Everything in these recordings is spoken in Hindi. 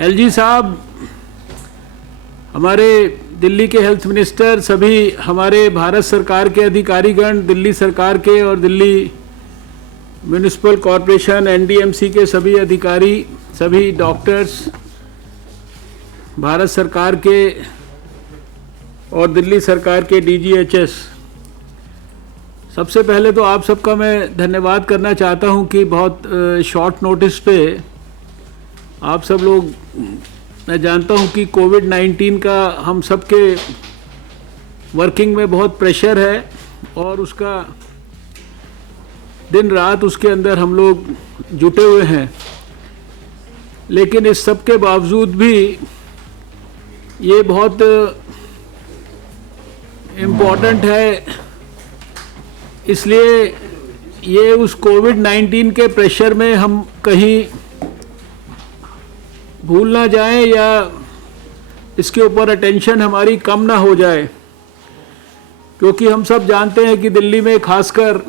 एलजी साहब, हमारे दिल्ली के हेल्थ मिनिस्टर, सभी हमारे भारत सरकार के अधिकारीगण, दिल्ली सरकार के और दिल्ली म्यूनिसिपल कॉरपोरेशन एनडीएमसी के सभी अधिकारी, सभी डॉक्टर्स, भारत सरकार के और दिल्ली सरकार के डीजीएचएस, सबसे पहले तो आप सबका मैं धन्यवाद करना चाहता हूं कि बहुत शॉर्ट नोटिस पे आप सब लोग, मैं जानता हूं कि कोविड-19 का हम सबके वर्किंग में बहुत प्रेशर है और उसका दिन रात उसके अंदर हम लोग जुटे हुए हैं, लेकिन इस सब के बावजूद भी ये बहुत इम्पोर्टेंट है, इसलिए ये उस कोविड-19 के प्रेशर में हम कहीं भूल ना जाएं या इसके ऊपर अटेंशन हमारी कम ना हो जाए, क्योंकि हम सब जानते हैं कि दिल्ली में खासकर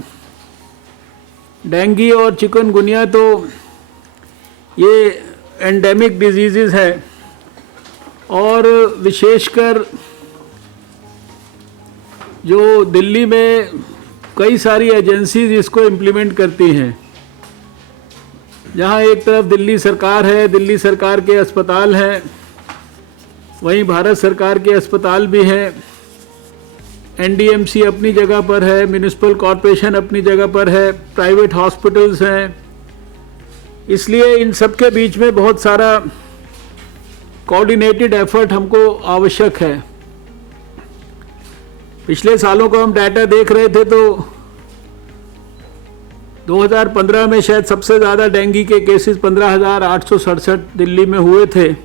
डेंगू और चिकनगुनिया तो ये एंडेमिक डिजीज़ हैं और विशेषकर जो दिल्ली में कई सारी एजेंसीज इसको इम्प्लीमेंट करती हैं, जहाँ एक तरफ दिल्ली सरकार है, दिल्ली सरकार के अस्पताल हैं, वहीं भारत सरकार के अस्पताल भी हैं, एनडीएमसी अपनी जगह पर है, म्यूनिसिपल कॉरपोरेशन अपनी जगह पर है, प्राइवेट हॉस्पिटल्स हैं। इसलिए इन सब के बीच में बहुत सारा कोऑर्डिनेटेड एफर्ट हमको आवश्यक है। पिछले सालों को हम डाटा देख रहे थे तो 2015 में शायद सबसे ज़्यादा डेंगू के केसेस 15,867 दिल्ली में हुए थे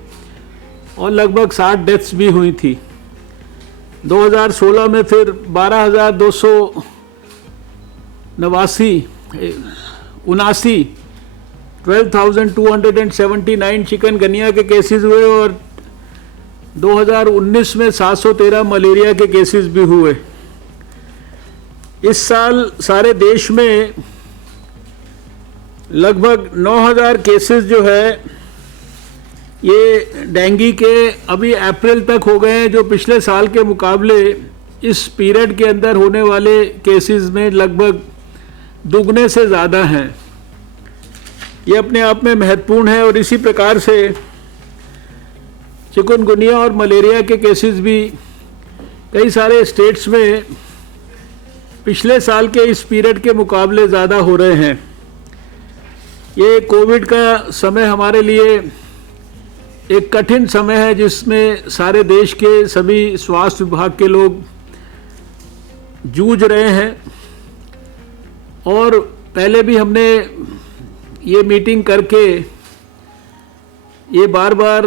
और लगभग 60 डेथ्स भी हुई थी। 2016 में फिर 12,279 चिकनगुनिया के केसेस हुए और 2019 में 713 मलेरिया के केसेस भी हुए। इस साल सारे देश में लगभग 9,000 केसेस जो है ये डेंगू के अभी अप्रैल तक हो गए हैं, जो पिछले साल के मुकाबले इस पीरियड के अंदर होने वाले केसेस में लगभग दुगने से ज़्यादा हैं। ये अपने आप में महत्वपूर्ण है और इसी प्रकार से चिकनगुनिया और मलेरिया के केसेस भी कई सारे स्टेट्स में पिछले साल के इस पीरियड के मुकाबले ज़्यादा हो रहे हैं। ये कोविड का समय हमारे लिए एक कठिन समय है, जिसमें सारे देश के सभी स्वास्थ्य विभाग के लोग जूझ रहे हैं और पहले भी हमने ये मीटिंग करके ये बार बार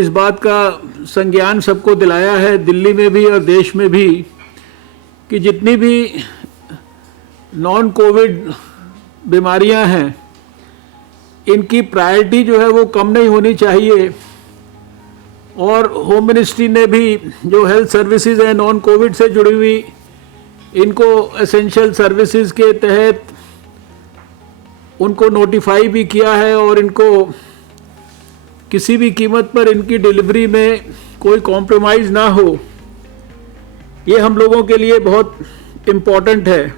इस बात का संज्ञान सबको दिलाया है, दिल्ली में भी और देश में भी, कि जितनी भी नॉन कोविड बीमारियां हैं इनकी प्रायोरिटी जो है वो कम नहीं होनी चाहिए। और होम मिनिस्ट्री ने भी जो हेल्थ सर्विसेज हैं नॉन कोविड से जुड़ी हुई, इनको एसेंशियल सर्विसेज के तहत उनको नोटिफाई भी किया है और इनको किसी भी कीमत पर इनकी डिलीवरी में कोई कॉम्प्रोमाइज़ ना हो, ये हम लोगों के लिए बहुत इम्पोर्टेंट है।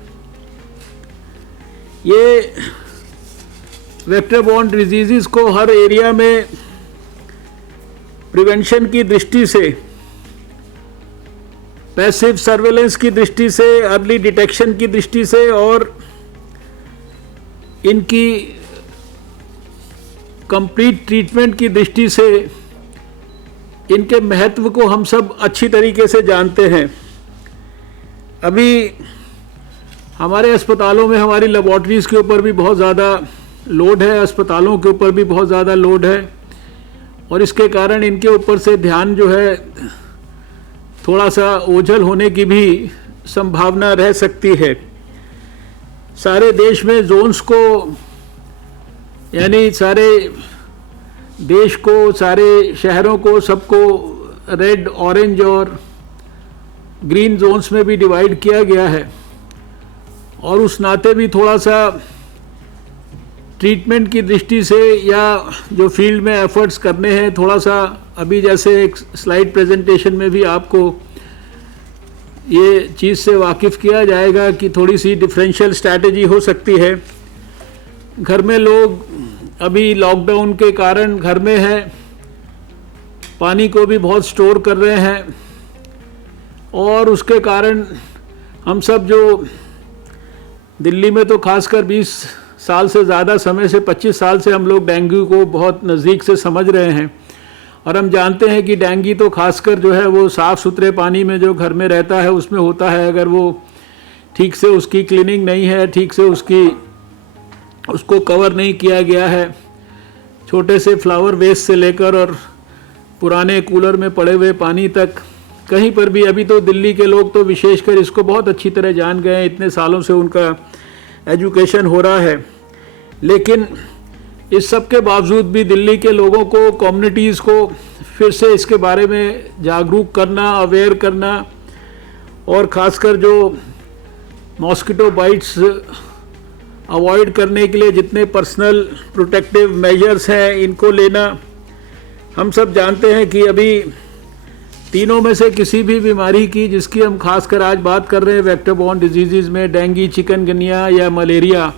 ये वेक्टर बॉर्न डिजीज़ को हर एरिया में प्रिवेंशन की दृष्टि से, पैसिव सर्वेलेंस की दृष्टि से, अर्ली डिटेक्शन की दृष्टि से और इनकी कंप्लीट ट्रीटमेंट की दृष्टि से इनके महत्व को हम सब अच्छी तरीके से जानते हैं। अभी हमारे अस्पतालों में हमारी लेबॉर्ट्रीज़ के ऊपर भी बहुत ज़्यादा लोड है, अस्पतालों के ऊपर भी बहुत ज़्यादा लोड है और इसके कारण इनके ऊपर से ध्यान जो है थोड़ा सा ओझल होने की भी संभावना रह सकती है। सारे देश में जोन्स को, यानी सारे देश को, सारे शहरों को, सबको रेड, ऑरेंज और ग्रीन जोन्स में भी डिवाइड किया गया है और उस नाते भी थोड़ा सा ट्रीटमेंट की दृष्टि से या जो फील्ड में एफर्ट्स करने हैं, थोड़ा सा अभी जैसे एक स्लाइड प्रेजेंटेशन में भी आपको ये चीज़ से वाकिफ़ किया जाएगा कि थोड़ी सी डिफरेंशियल स्ट्रैटेजी हो सकती है। घर में लोग अभी लॉकडाउन के कारण घर में है, पानी को भी बहुत स्टोर कर रहे हैं और उसके कारण हम सब जो दिल्ली में तो खासकर 20 साल से ज़्यादा समय से 25 साल से हम लोग डेंगू को बहुत नज़दीक से समझ रहे हैं और हम जानते हैं कि डेंगू तो खासकर जो है वो साफ़ सुथरे पानी में जो घर में रहता है उसमें होता है। अगर वो ठीक से उसकी क्लीनिंग नहीं है, ठीक से उसको कवर नहीं किया गया है, छोटे से फ्लावर वेस्ट से लेकर और पुराने कूलर में पड़े हुए पानी तक, कहीं पर भी अभी तो दिल्ली के लोग तो विशेषकर इसको बहुत अच्छी तरह जान गए हैं, इतने सालों से उनका एजुकेशन हो रहा है। लेकिन इस सब के बावजूद भी दिल्ली के लोगों को, कम्युनिटीज़ को फिर से इसके बारे में जागरूक करना, अवेयर करना और ख़ासकर जो मॉस्किटो बाइट्स अवॉइड करने के लिए जितने पर्सनल प्रोटेक्टिव मेजर्स हैं इनको लेना। हम सब जानते हैं कि अभी तीनों में से किसी भी बीमारी की जिसकी हम खासकर आज बात कर रहे हैं वेक्टर बॉर्न डिजीज़ में, डेंगू, चिकनगुनिया या मलेरिया,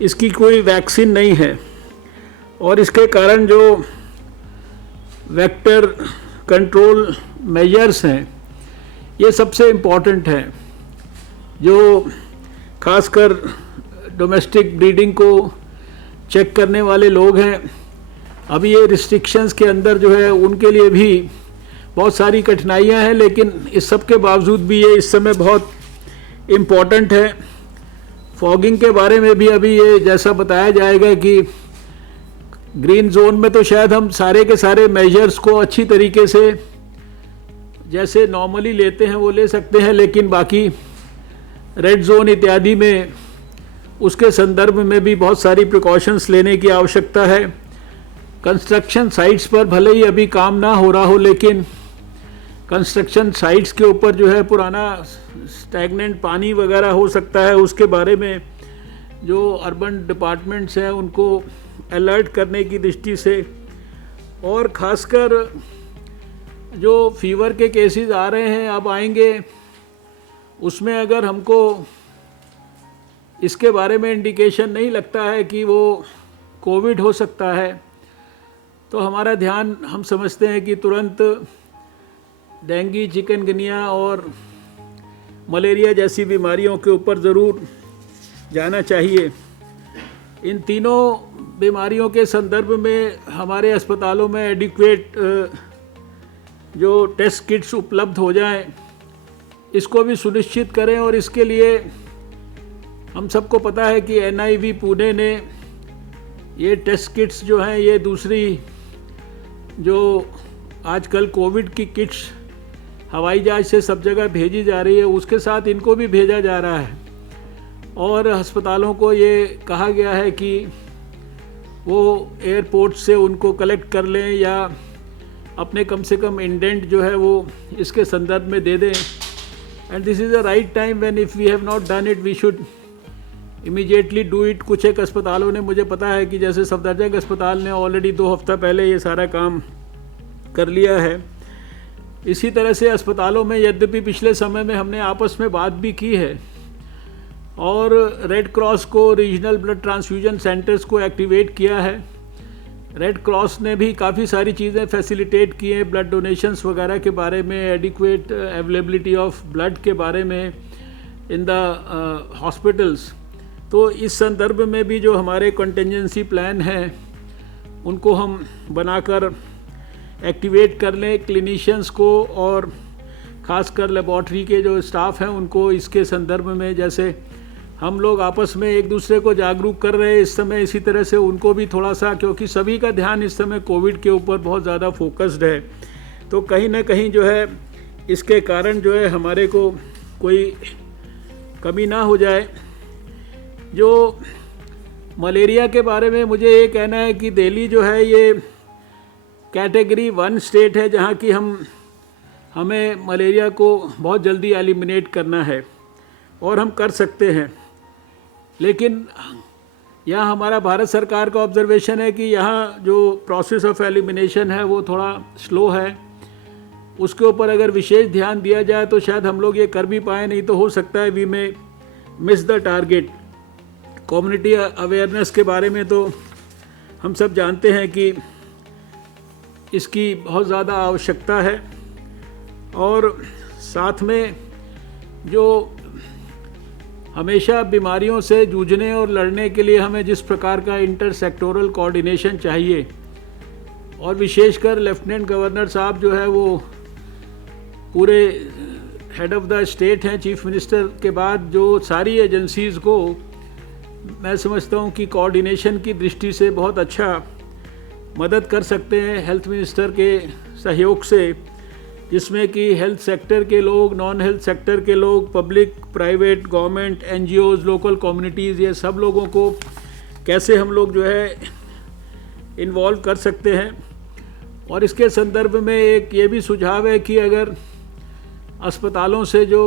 इसकी कोई वैक्सीन नहीं है और इसके कारण जो वेक्टर कंट्रोल मेजर्स हैं ये सबसे इम्पॉर्टेंट हैं। जो खासकर डोमेस्टिक ब्रीडिंग को चेक करने वाले लोग हैं, अभी ये रिस्ट्रिक्शंस के अंदर जो है उनके लिए भी बहुत सारी कठिनाइयां हैं, लेकिन इस सब के बावजूद भी ये इस समय बहुत इम्पॉर्टेंट है। फॉगिंग के बारे में भी अभी ये जैसा बताया जाएगा कि ग्रीन जोन में तो शायद हम सारे के सारे मेजर्स को अच्छी तरीके से जैसे नॉर्मली लेते हैं वो ले सकते हैं, लेकिन बाकी रेड जोन इत्यादि में उसके संदर्भ में भी बहुत सारी प्रिकॉशंस लेने की आवश्यकता है। कंस्ट्रक्शन साइट्स पर भले ही अभी काम ना हो रहा हो, लेकिन कंस्ट्रक्शन साइट्स के ऊपर जो है पुराना स्टैगनेंट पानी वगैरह हो सकता है, उसके बारे में जो अर्बन डिपार्टमेंट्स हैं उनको अलर्ट करने की दृष्टि से, और ख़ासकर जो फीवर के केसेस आ रहे हैं, अब आएंगे, उसमें अगर हमको इसके बारे में इंडिकेशन नहीं लगता है कि वो कोविड हो सकता है, तो हमारा ध्यान, हम समझते हैं कि तुरंत डेंगू, चिकनगुनिया और मलेरिया जैसी बीमारियों के ऊपर ज़रूर जाना चाहिए। इन तीनों बीमारियों के संदर्भ में हमारे अस्पतालों में एडिक्वेट जो टेस्ट किट्स उपलब्ध हो जाएं, इसको भी सुनिश्चित करें। और इसके लिए हम सबको पता है कि NIV पुणे ने ये टेस्ट किट्स जो हैं, ये दूसरी जो आजकल कोविड की किट्स हवाई जहाज से सब जगह भेजी जा रही है, उसके साथ इनको भी भेजा जा रहा है और अस्पतालों को ये कहा गया है कि वो एयरपोर्ट से उनको कलेक्ट कर लें या अपने कम से कम इंडेंट जो है वो इसके संदर्भ में दे दें। And this is the right time when if we have not done it we should immediately do it. कुछ एक अस्पतालों ने, मुझे पता है कि जैसे सफदरजंग अस्पताल ने ऑलरेडी 2 हफ्ता पहले ये सारा काम कर लिया है। इसी तरह से अस्पतालों में यद्यपि पिछले समय में हमने आपस में बात भी की है और रेड क्रॉस को, रीजनल ब्लड ट्रांसफ्यूजन सेंटर्स को एक्टिवेट किया है। रेड क्रॉस ने भी काफ़ी सारी चीज़ें फैसिलिटेट की हैं, ब्लड डोनेशंस वगैरह के बारे में, एडिक्वेट अवेलेबिलिटी ऑफ ब्लड के बारे में इन द हॉस्पिटल्स। तो इस संदर्भ में भी जो हमारे कंटिजेंसी प्लान हैं उनको हम बनाकर एक्टिवेट कर लें, क्लिनिशियंस को और ख़ासकर लेबॉर्ट्री के जो स्टाफ हैं उनको इसके संदर्भ में, जैसे हम लोग आपस में एक दूसरे को जागरूक कर रहे हैं इस समय, इसी तरह से उनको भी थोड़ा सा, क्योंकि सभी का ध्यान इस समय कोविड के ऊपर बहुत ज़्यादा फोकस्ड है, तो कहीं ना कहीं जो है इसके कारण जो है हमारे को कोई कमी ना हो जाए। जो मलेरिया के बारे में मुझे ये कहना है कि दिल्ली जो है ये कैटेगरी 1 स्टेट है जहाँ की हमें मलेरिया को बहुत जल्दी एलिमिनेट करना है और हम कर सकते हैं। लेकिन यहाँ हमारा भारत सरकार का ऑब्जर्वेशन है कि यहाँ जो प्रोसेस ऑफ एलिमिनेशन है वो थोड़ा स्लो है। उसके ऊपर अगर विशेष ध्यान दिया जाए तो शायद हम लोग ये कर भी पाए, नहीं तो हो सकता है वी में miss the target. Community awareness के बारे में तो हम सब जानते हैं कि इसकी बहुत ज़्यादा आवश्यकता है, और साथ में जो हमेशा बीमारियों से जूझने और लड़ने के लिए हमें जिस प्रकार का इंटर सेक्टोरल कोऑर्डिनेशन चाहिए, और विशेषकर लेफ्टिनेंट गवर्नर साहब जो है वो पूरे हेड ऑफ़ द स्टेट हैं, चीफ मिनिस्टर के बाद, जो सारी एजेंसीज़ को मैं समझता हूँ कि कोऑर्डिनेशन की दृष्टि से बहुत अच्छा मदद कर सकते हैं हेल्थ मिनिस्टर के सहयोग से, जिसमें कि हेल्थ सेक्टर के लोग, नॉन हेल्थ सेक्टर के लोग, public, private, government, NGOs, local communities, ये सब लोगों को कैसे हम लोग जो है इन्वॉल्व कर सकते हैं। और इसके संदर्भ में एक ये भी सुझाव है कि अगर अस्पतालों से जो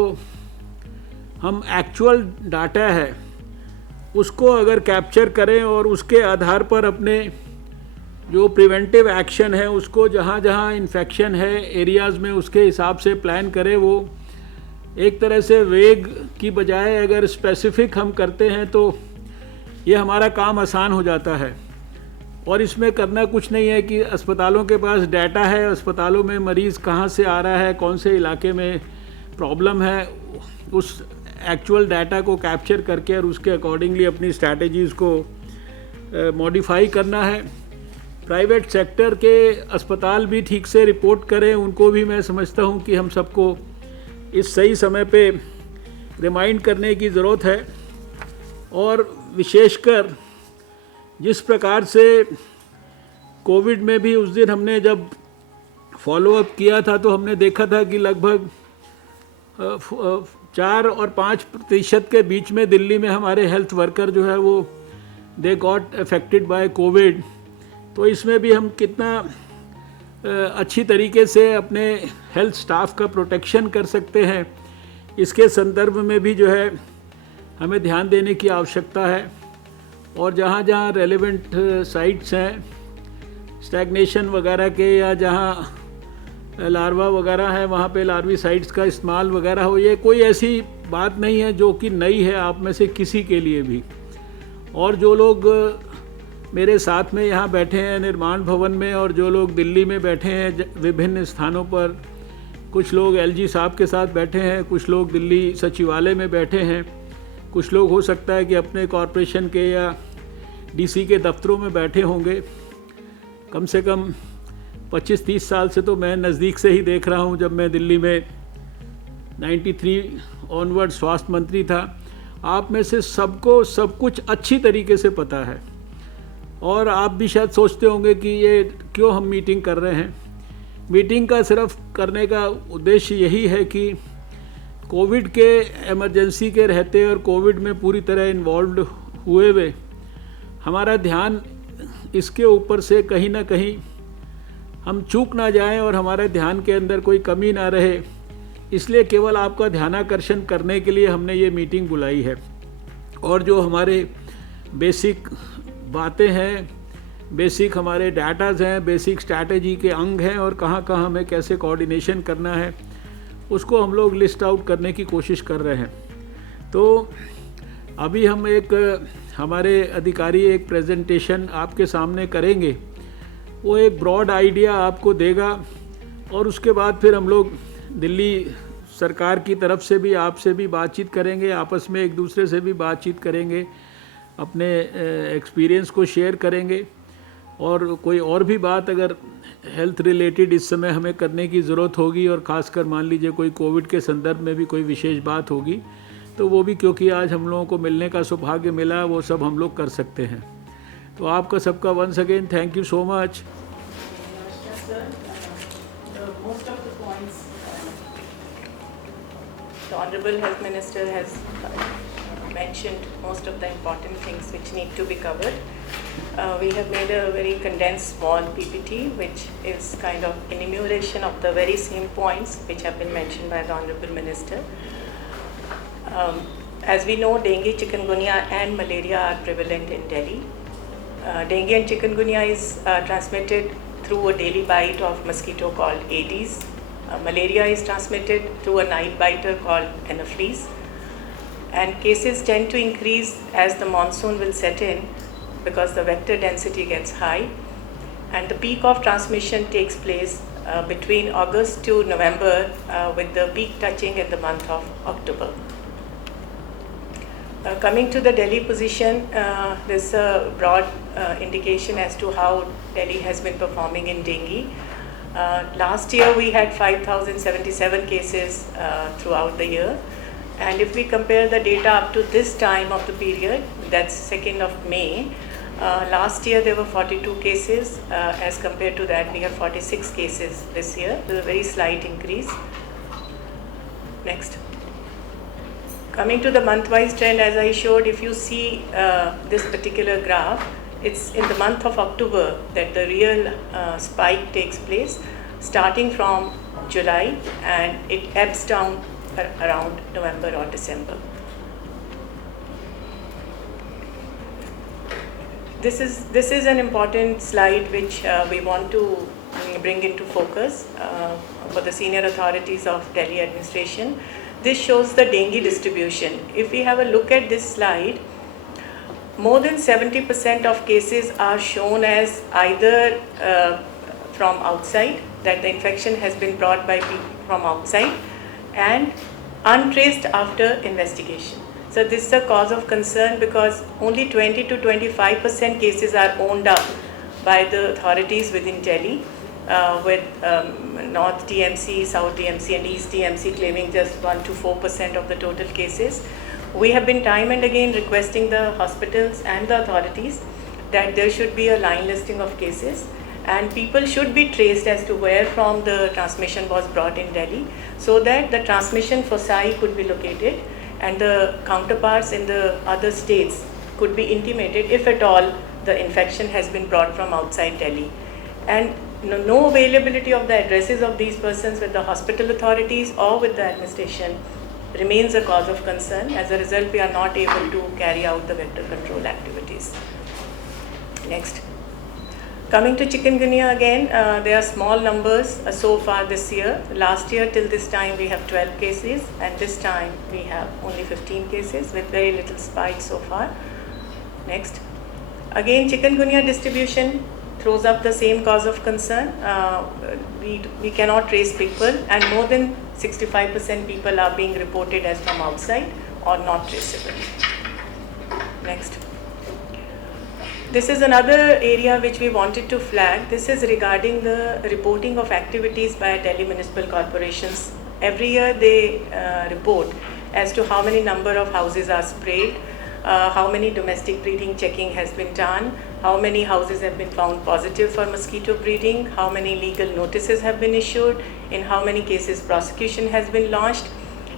हम एक्चुअल डाटा है उसको अगर कैप्चर करें और उसके आधार पर अपने जो प्रिवेंटिव एक्शन है उसको जहाँ जहाँ इन्फेक्शन है एरियाज़ में उसके हिसाब से प्लान करें, वो एक तरह से वेग की बजाय अगर स्पेसिफिक हम करते हैं तो ये हमारा काम आसान हो जाता है। और इसमें करना कुछ नहीं है कि अस्पतालों के पास डाटा है, अस्पतालों में मरीज़ कहाँ से आ रहा है, कौन से इलाके में प्रॉब्लम है, उस एक्चुअल डाटा को कैप्चर करके और उसके अकॉर्डिंगली अपनी स्ट्रैटेजीज़ को मॉडिफाई करना है। प्राइवेट सेक्टर के अस्पताल भी ठीक से रिपोर्ट करें, उनको भी मैं समझता हूँ कि हम सबको इस सही समय पे रिमाइंड करने की ज़रूरत है। और विशेषकर जिस प्रकार से कोविड में भी उस दिन हमने जब फॉलोअप किया था तो हमने देखा था कि लगभग 4 और 5% के बीच में दिल्ली में हमारे हेल्थ वर्कर जो है वो they got affected by Covid. तो इसमें भी हम कितना अच्छी तरीके से अपने हेल्थ स्टाफ का प्रोटेक्शन कर सकते हैं, इसके संदर्भ में भी जो है हमें ध्यान देने की आवश्यकता है। और जहाँ जहाँ रेलेवेंट साइट्स हैं स्टैग्नेशन वगैरह के, या जहाँ लार्वा वगैरह है वहाँ पे लार्वी साइट्स का इस्तेमाल वगैरह हो, ये कोई ऐसी बात नहीं है जो कि नई है आप में से किसी के लिए भी। और जो लोग मेरे साथ में यहाँ बैठे हैं निर्माण भवन में, और जो लोग दिल्ली में बैठे हैं विभिन्न स्थानों पर, कुछ लोग एलजी साहब के साथ बैठे हैं, कुछ लोग दिल्ली सचिवालय में बैठे हैं, कुछ लोग हो सकता है कि अपने कॉरपोरेशन के या डीसी के दफ्तरों में बैठे होंगे। कम से कम 25-30 साल से तो मैं नज़दीक से ही देख रहा हूँ, जब मैं दिल्ली में 93 ऑनवर्ड स्वास्थ्य मंत्री था। आप में से सबको सब कुछ अच्छी तरीके से पता है, और आप भी शायद सोचते होंगे कि ये क्यों हम मीटिंग कर रहे हैं। मीटिंग का सिर्फ करने का उद्देश्य यही है कि कोविड के इमरजेंसी के रहते और कोविड में पूरी तरह इन्वॉल्व हुए हुए हमारा ध्यान इसके ऊपर से कहीं ना कहीं हम चूक ना जाएं और हमारे ध्यान के अंदर कोई कमी ना रहे, इसलिए केवल आपका ध्यानाकर्षण करने के लिए हमने ये मीटिंग बुलाई है। और जो हमारे बेसिक बातें हैं, बेसिक हमारे डाटाज हैं, बेसिक स्ट्रैटेजी के अंग हैं, और कहाँ कहाँ हमें कैसे कोऑर्डिनेशन करना है उसको हम लोग लिस्ट आउट करने की कोशिश कर रहे हैं। तो अभी हम हमारे अधिकारी एक प्रेजेंटेशन आपके सामने करेंगे, वो एक ब्रॉड आइडिया आपको देगा, और उसके बाद फिर हम लोग दिल्ली सरकार की तरफ से भी आपसे भी बातचीत करेंगे, आपस में एक दूसरे से भी बातचीत करेंगे, अपने एक्सपीरियंस को शेयर करेंगे। और कोई और भी बात अगर हेल्थ रिलेटेड इस समय हमें करने की ज़रूरत होगी, और ख़ासकर मान लीजिए कोई कोविड के संदर्भ में भी कोई विशेष बात होगी, तो वो भी क्योंकि आज हम लोगों को मिलने का सौभाग्य मिला, वो सब हम लोग कर सकते हैं। तो आपका सबका once again thank you so much. The Honorable Health Minister has mentioned most of the important things which need to be covered. We have made a very condensed small PPT which is kind of an enumeration of the very same points which have been mentioned by the Honorable Minister. As we know, dengue, chikungunya and malaria are prevalent in Delhi. Dengue and chikungunya is transmitted through a daily bite of mosquito called Aedes. Malaria is transmitted through a night biter called Anopheles. And cases tend to increase as the monsoon will set in because the vector density gets high. And the peak of transmission takes place between August to November, with the peak touching in the month of October. Coming to the Delhi position, there's a broad indication as to how Delhi has been performing in dengue. Last year we had 5,077 cases throughout the year. And if we compare the data up to this time of the period, that's 2nd of May, last year there were 42 cases. As compared to that, we have 46 cases this year. There's a very slight increase. Next. Coming to the month-wise trend, as I showed, if you see this particular graph, it's in the month of October that the real spike takes place, starting from July, and it ebbs down around November or December. This is an important slide which we want to bring into focus for the senior authorities of Delhi administration. This shows the dengue distribution. If we have a look at this slide, more than 70% of cases are shown as either from outside, that the infection has been brought by people from outside, and untraced after investigation. So this is a cause of concern because only 20 to 25% cases are owned up by the authorities within Delhi, with North TMC, South TMC and East TMC claiming just 1 to 4% of the total cases. We have been time and again requesting the hospitals and the authorities that there should be a line listing of cases, and people should be traced as to where from the transmission was brought in Delhi, so that the transmission foci could be located and the counterparts in the other states could be intimated if at all the infection has been brought from outside Delhi. And no availability of the addresses of these persons with the hospital authorities or with the administration remains a cause of concern. As a result, we are not able to carry out the vector control activities. Next. Coming to chikungunya again, there are small numbers so far this year. Last year till this time we have 12 cases, and this time we have only 15 cases with very little spike so far. Next. Again, chikungunya distribution throws up the same cause of concern. We cannot trace people, and more than 65% people are being reported as from outside or not traceable. Next. This is another area which we wanted to flag. This is regarding the reporting of activities by Delhi municipal corporations. Every year they report as to how many number of houses are sprayed, how many domestic breeding checking has been done, how many houses have been found positive for mosquito breeding, how many legal notices have been issued, in how many cases prosecution has been launched,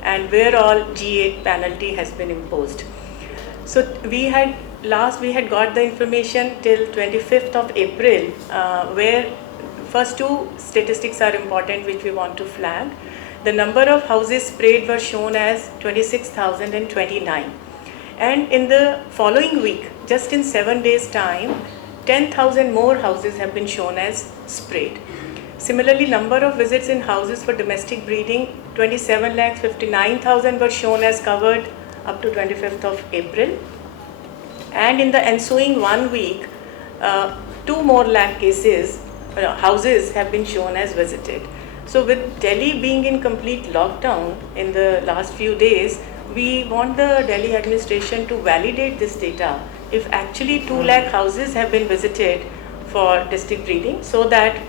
and where all G8 penalty has been imposed. So we had got the information till 25th of April, where first two statistics are important which we want to flag. The number of houses sprayed were shown as 26,029. And in the following week, just in 7 days time, 10,000 more houses have been shown as sprayed. Similarly, number of visits in houses for domestic breeding, 27,59,000 were shown as covered up to 25th of April. And in the ensuing 1 week, 2 more lakh cases, houses have been shown as visited. So with Delhi being in complete lockdown in the last few days, we want the Delhi administration to validate this data if actually 2 lakh houses have been visited for district breeding, so that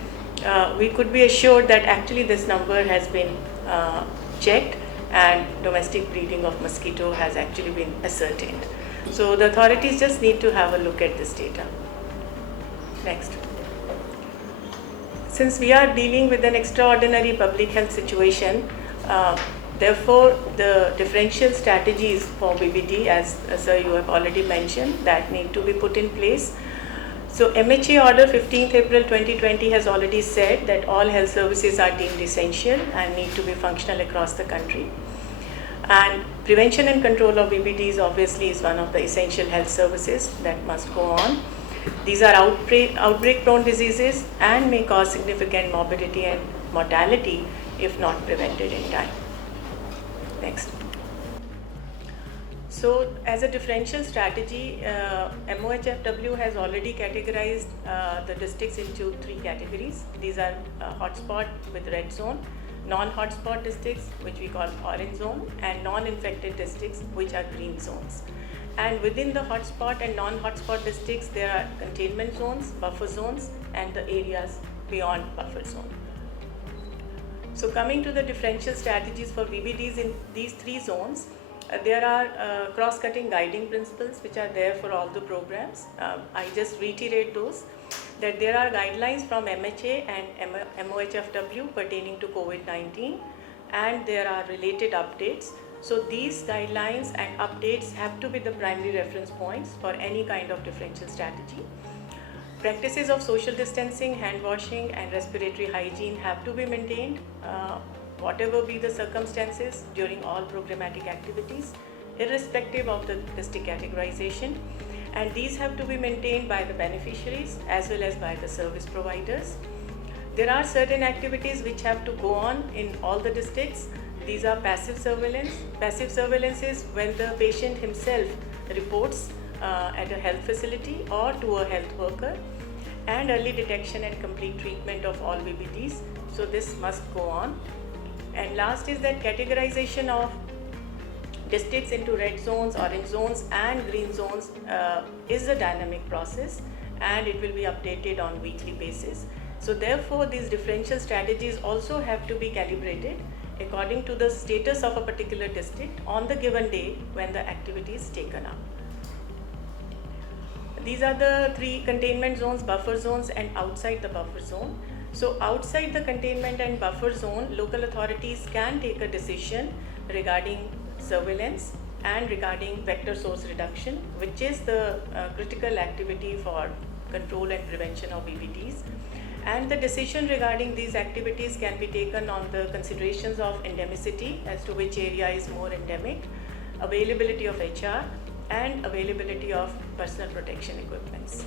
we could be assured that actually this number has been checked and domestic breeding of mosquito has actually been ascertained. So the authorities just need to have a look at this data. Next. Since we are dealing with an extraordinary public health situation, therefore the differential strategies for BBD, as sir you have already mentioned, that need to be put in place. So MHA order 15th April 2020 has already said that all health services are deemed essential and need to be functional across the country. And prevention and control of VBDs obviously is one of the essential health services that must go on. These are outbreak-prone diseases and may cause significant morbidity and mortality if not prevented in time. Next. So, as a differential strategy, MOHFW has already categorized the districts into 3 categories. These are hotspot with red zone, non-hotspot districts, which we call orange zone, and non-infected districts, which are green zones. And within the hotspot and non-hotspot districts, there are containment zones, buffer zones, and the areas beyond buffer zone. So coming to the differential strategies for VBDs in these 3 zones, there are cross-cutting guiding principles which are there for all the programs. I just reiterate those, that there are guidelines from MHA and MOHFW pertaining to COVID-19, and there are related updates. So these guidelines and updates have to be the primary reference points for any kind of differential strategy. Practices of social distancing, hand washing and respiratory hygiene have to be maintained, whatever be the circumstances during all programmatic activities, irrespective of the district categorization. And these have to be maintained by the beneficiaries as well as by the service providers. There are certain activities which have to go on in all the districts. These are passive surveillance. Passive surveillance is when the patient himself reports at a health facility or to a health worker, and early detection and complete treatment of all VBDs. So this must go on. And last is that categorization of districts into red zones, orange zones and green zones is a dynamic process, and it will be updated on weekly basis. So therefore these differential strategies also have to be calibrated according to the status of a particular district on the given day when the activity is taken up. These are the 3 containment zones, buffer zones and outside the buffer zone. So outside the containment and buffer zone, local authorities can take a decision regarding surveillance and regarding vector source reduction, which is the critical activity for control and prevention of VBDs. And the decision regarding these activities can be taken on the considerations of endemicity, as to which area is more endemic, availability of HR, and availability of personal protection equipments.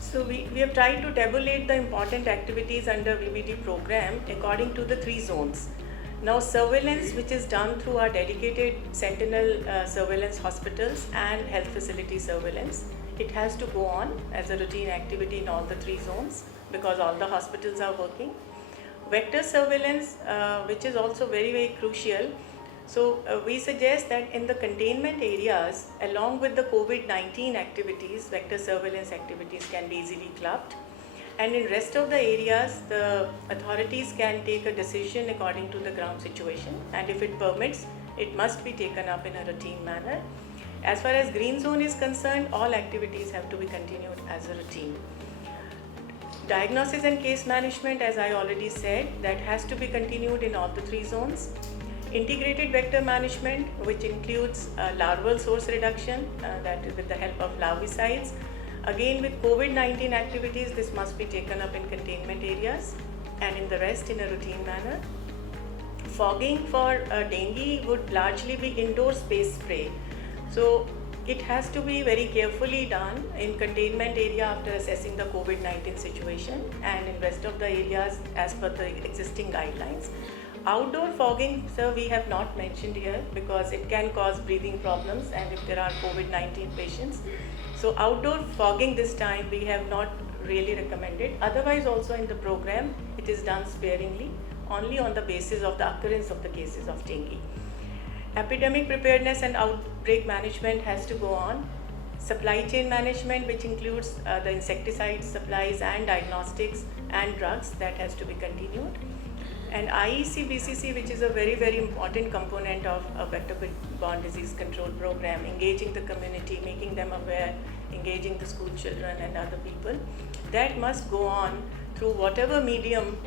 So we have tried to tabulate the important activities under VBD program according to the 3 zones. Now surveillance, which is done through our dedicated sentinel surveillance hospitals and health facility surveillance, it has to go on as a routine activity in all the 3 zones because all the hospitals are working. Vector surveillance, which is also very, very crucial. So we suggest that in the containment areas, along with the COVID-19 activities, vector surveillance activities can be easily clubbed. And in rest of the areas, the authorities can take a decision according to the ground situation, and if it permits, it must be taken up in a routine manner. As far as green zone is concerned, all activities have to be continued as a routine. Diagnosis and case management, as I already said, that has to be continued in all the 3 zones. Integrated vector management, which includes larval source reduction, that is with the help of larvicides. Again, with COVID-19 activities, this must be taken up in containment areas, and in the rest in a routine manner. Fogging for dengue would largely be indoor space spray. So it has to be very carefully done in containment area after assessing the COVID-19 situation, and in rest of the areas as per the existing guidelines. Outdoor fogging, sir, we have not mentioned here because it can cause breathing problems and if there are COVID-19 patients. So outdoor fogging this time we have not really recommended. Otherwise also in the program it is done sparingly, only on the basis of the occurrence of the cases of dengue. Epidemic preparedness and outbreak management has to go on. Supply chain management, which includes the insecticide supplies and diagnostics and drugs, that has to be continued. And IEC BCC, which is a very, very important component of a vector-borne disease control program, engaging the community, making them aware, engaging the school children and other people, that must go on through whatever medium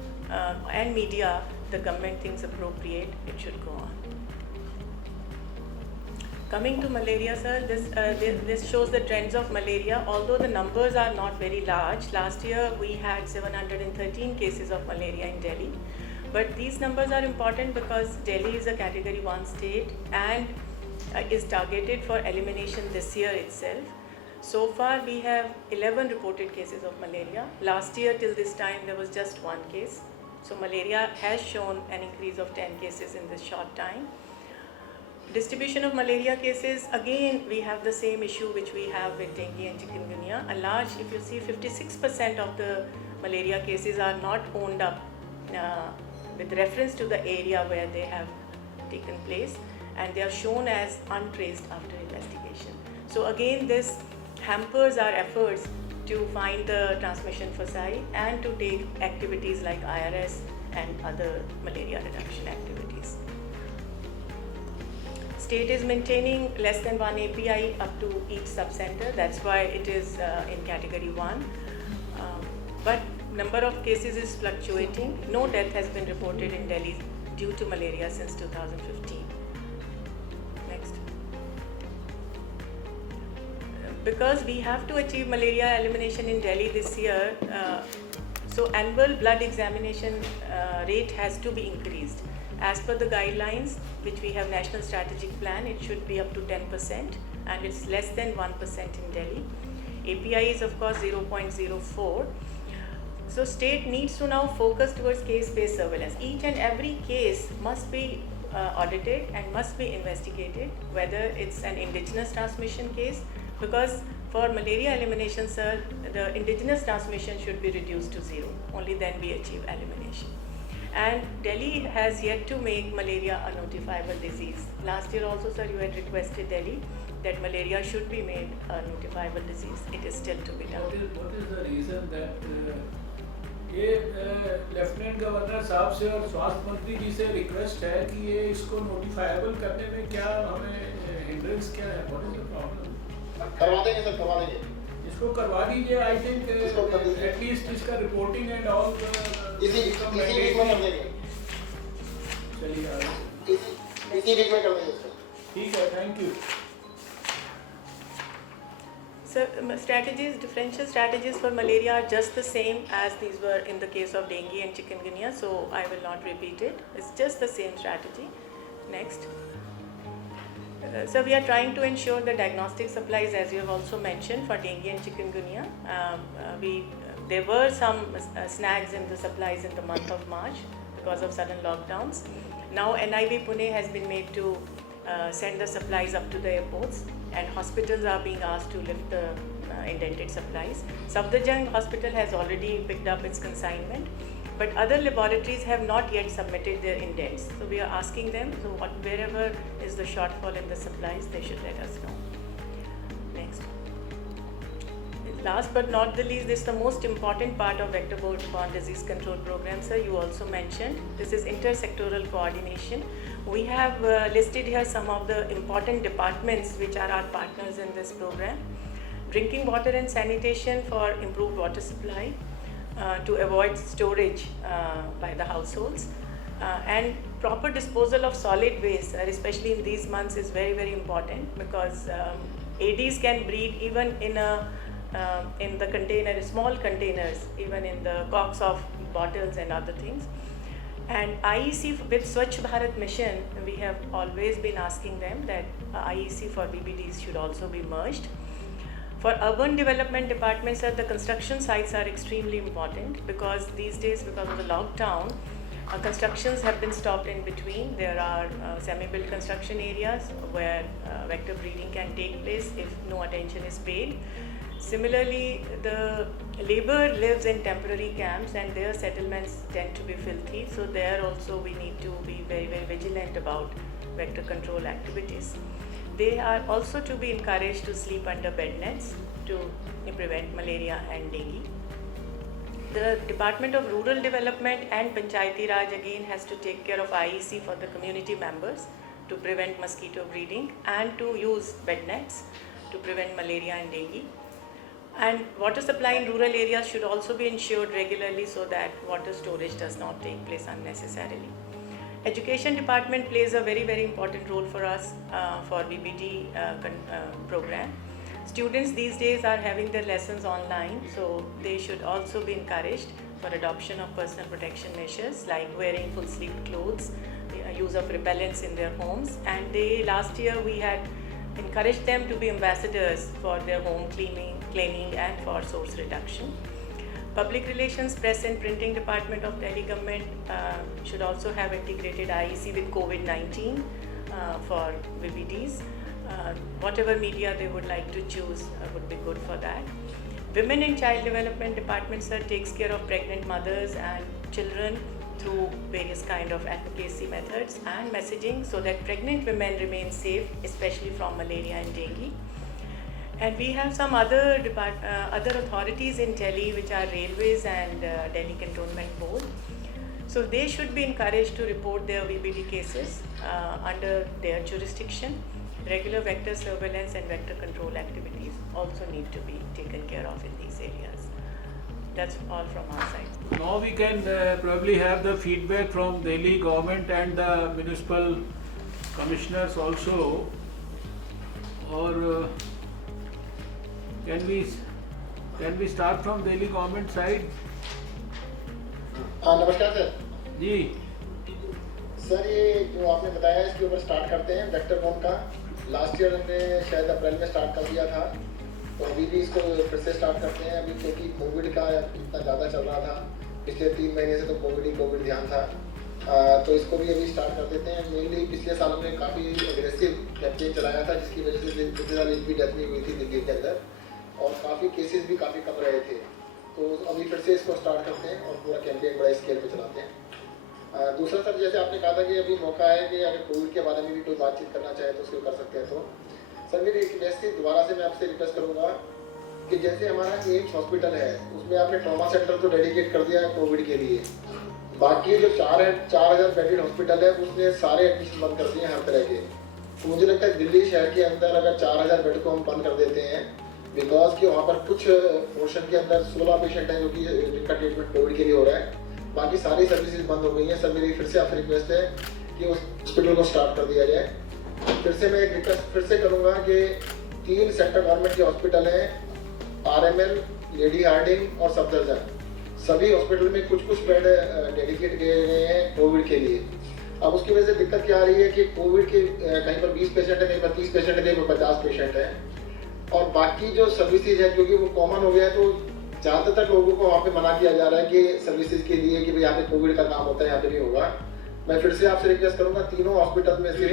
and media the government thinks appropriate, it should go on. Coming to malaria, sir, this shows the trends of malaria. Although the numbers are not very large, last year we had 713 cases of malaria in Delhi. But these numbers are important because Delhi is a category 1 state and is targeted for elimination this year itself. So far we have 11 reported cases of malaria. Last year till this time there was just one case. So malaria has shown an increase of 10 cases in this short time. Distribution of malaria cases, again we have the same issue which we have with dengue and chikungunya. A large, if you see, 56% of the malaria cases are not owned up with reference to the area where they have taken place, and they are shown as untraced after investigation. So again this hampers our efforts to find the transmission foci and to take activities like IRS and other malaria reduction activities. State is maintaining less than 1 API up to each sub-center. That's why it is in category 1. But number of cases is fluctuating. No death has been reported in Delhi due to malaria since 2015. Next. Because we have to achieve malaria elimination in Delhi this year, so annual blood examination rate has to be increased. As per the guidelines, which we have National Strategic Plan, it should be up to 10% and it's less than 1% in Delhi. API is of course 0.04. So state needs to now focus towards case-based surveillance. Each and every case must be audited and must be investigated, whether it's an indigenous transmission case, because for malaria elimination, sir, the indigenous transmission should be reduced to 0. Only then we achieve elimination. And Delhi has yet to make malaria a notifiable disease. Last year also, sir, you had requested Delhi that malaria should be made a notifiable disease. It is still to be done. What is the reason that ये लेफ्टिनेंट गवर्नर साहब से और स्वास्थ्य मंत्री जी से रिक्वेस्ट है कि ये इसको नोटिफाइबल करने में क्या हमें हिंड्रेंस क्या है? What is the problem? करवा देंगे सर, करवा देंगे। इसको करवा दीजिए। आई थिंक एटलीस्ट इसका रिपोर्टिंग एंड ऑल इसी वीक में कर देंगे। चलिए आगे। इसी वीक में कर देंगे सर। ठीक है, thank you. So strategies, differential strategies for malaria are just the same as these were in the case of dengue and chikungunya, so I will not repeat it. It's just the same strategy. Next. So we are trying to ensure the diagnostic supplies, as you have also mentioned, for dengue and chikungunya. There were some snags in the supplies in the month of March because of sudden lockdowns. Now NIV Pune has been made to send the supplies up to the airports, and hospitals are being asked to lift the indented supplies. Safdarjung Hospital has already picked up its consignment, but other laboratories have not yet submitted their indents. So we are asking them, so wherever is the shortfall in the supplies, they should let us know. Next. Last but not the least, this is the most important part of vector-borne disease control program, sir. You also mentioned this is intersectoral coordination. We have listed here some of the important departments which are our partners in this program. Drinking water and sanitation for improved water supply to avoid storage by the households, and proper disposal of solid waste, especially in these months, is very, very important, because ADs can breed even in the container, small containers, even in the corks of bottles and other things. And IEC with Swachh Bharat mission, we have always been asking them that IEC for BBDs should also be merged. For urban development departments, the construction sites are extremely important, because these days, because of the lockdown, constructions have been stopped in between. There are semi-built construction areas where vector breeding can take place if no attention is paid. Similarly, the labor lives in temporary camps and their settlements tend to be filthy. So there also we need to be very, very vigilant about vector control activities. They are also to be encouraged to sleep under bed nets to prevent malaria and dengue. The Department of Rural Development and Panchayati Raj again has to take care of IEC for the community members to prevent mosquito breeding and to use bed nets to prevent malaria and dengue. And water supply in rural areas should also be ensured regularly so that water storage does not take place unnecessarily. Education department plays a very, very important role for us for BBD program. Students these days are having their lessons online, so they should also be encouraged for adoption of personal protection measures like wearing full sleeve clothes, use of repellents in their homes. And last year we had encouraged them to be ambassadors for their home cleaning and for source reduction. Public Relations, Press and Printing Department of Delhi government should also have integrated IEC with COVID-19 for VBDs. Whatever media they would like to choose would be good for that. Women and Child Development Department, sir, takes care of pregnant mothers and children through various kind of advocacy methods and messaging so that pregnant women remain safe, especially from malaria and dengue. And we have some other authorities in Delhi, which are Railways and Delhi Cantonment Board. So they should be encouraged to report their VBD cases under their jurisdiction. Regular vector surveillance and vector control activities also need to be taken care of in these areas. That's all from our side. Now we can probably have the feedback from Delhi government and the municipal commissioners also. Or can we start from Delhi government side? हाँ नमस्कार सर। जी सर ये जो आपने बताया इसके ऊपर स्टार्ट करते हैं वेक्टर कॉम का। लास्ट ईयर हमने शायद अप्रैल में स्टार्ट कर दिया था, तो अभी भी इसको फिर से स्टार्ट करते हैं। अभी क्योंकि कोविड का इतना ज़्यादा चल रहा था, पिछले 3 महीने से तो कोविड ध्यान था, तो इसको भी अभी स्टार्ट कर देते हैं। मेनली पिछले साल हमने काफ़ी एग्रेसिव कैंपेन चलाया था, जिसकी वजह से पिछले साल एक भी डेथ नहीं हुई थी दिल्ली के अंदर, और काफ़ी केसेस भी काफ़ी कम रहे थे। तो अभी फिर से इसको स्टार्ट करते हैं और पूरा कैंपेन बड़ा स्केल पे चलाते हैं। दूसरा सर, जैसे आपने कहा था कि अभी मौका है कि अगर कोविड के बारे में भी कोई बातचीत करना चाहे तो उसको कर सकते हैं। तो सर मेरी रिक्वेस्ट थी, दोबारा से मैं आपसे रिक्वेस्ट करूँगा कि जैसे हमारा एम्स हॉस्पिटल है, उसमें आपने ट्रॉमा सेंटर तो डेडिकेट कर दिया है कोविड के लिए, बाकी जो 4000 बेडेड हॉस्पिटल है उसने सारे एडमिशन बंद कर दिए हैं हर तरह के। तो मुझे लगता है दिल्ली शहर के अंदर अगर 4000 बेड को हम बंद कर देते हैं, बिकॉज कि वहाँ पर कुछ पोर्शन के अंदर 16 पेशेंट हैं जो कि जिनका ट्रीटमेंट कोविड के लिए हो रहा है, बाकी सारी सर्विसेज बंद हो गई हैं। सर मेरी फिर से आपसे रिक्वेस्ट है कि उस हॉस्पिटल को स्टार्ट कर दिया जाए। फिर से मैं एक रिक्वेस्ट फिर से करूँगा कि 3 सेंट्रल गवर्नमेंट के हॉस्पिटल हैं, RML, लेडी हार्डिंग और सफदरजंग, सभी हॉस्पिटल में कुछ बेड डेडिकेट किए गए हैं कोविड के लिए। अब उसकी वजह से दिक्कत क्या आ रही है कि कोविड के कहीं पर 20 पेशेंट है, कहीं पर 30 पेशेंट है, कहीं पर 50 पेशेंट है, और बाकी जो सर्विसेज है क्योंकि वो कॉमन हो गया है, तो ज़्यादातर लोगों को वहाँ पे मना किया जा रहा है कि सर्विसेज के लिए कि भाई यहाँ पे कोविड का काम होता है, यहाँ पे नहीं होगा। मैं फिर से आपसे रिक्वेस्ट करूँगा, तीनों हॉस्पिटल में से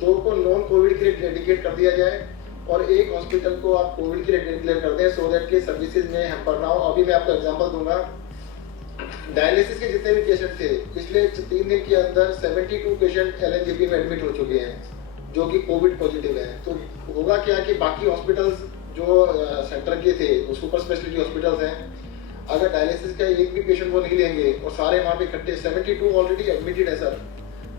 2 को नॉन कोविड के लिए डेडिकेट कर दिया जाए और एक हॉस्पिटल को आप कोविड के लिए डिक्लेयर कर दें, सो दैट के सर्विसेज में हैम्पर ना हो। अभी मैं आपको एग्जांपल दूंगा, डायलिसिस के जितने भी पेशेंट थे पिछले 3 दिन के अंदर 72 पेशेंट LNJP में एडमिट हो चुके हैं जो कि कोविड पॉजिटिव है। तो होगा क्या कि बाकी हॉस्पिटल्स जो सेंटर के थे, वो सुपर स्पेशलिटी हॉस्पिटल्स हैं, अगर डायलिसिस का एक भी पेशेंट वो नहीं लेंगे और सारे वहाँ पे इकट्ठे 72 ऑलरेडी एडमिटेड है सर,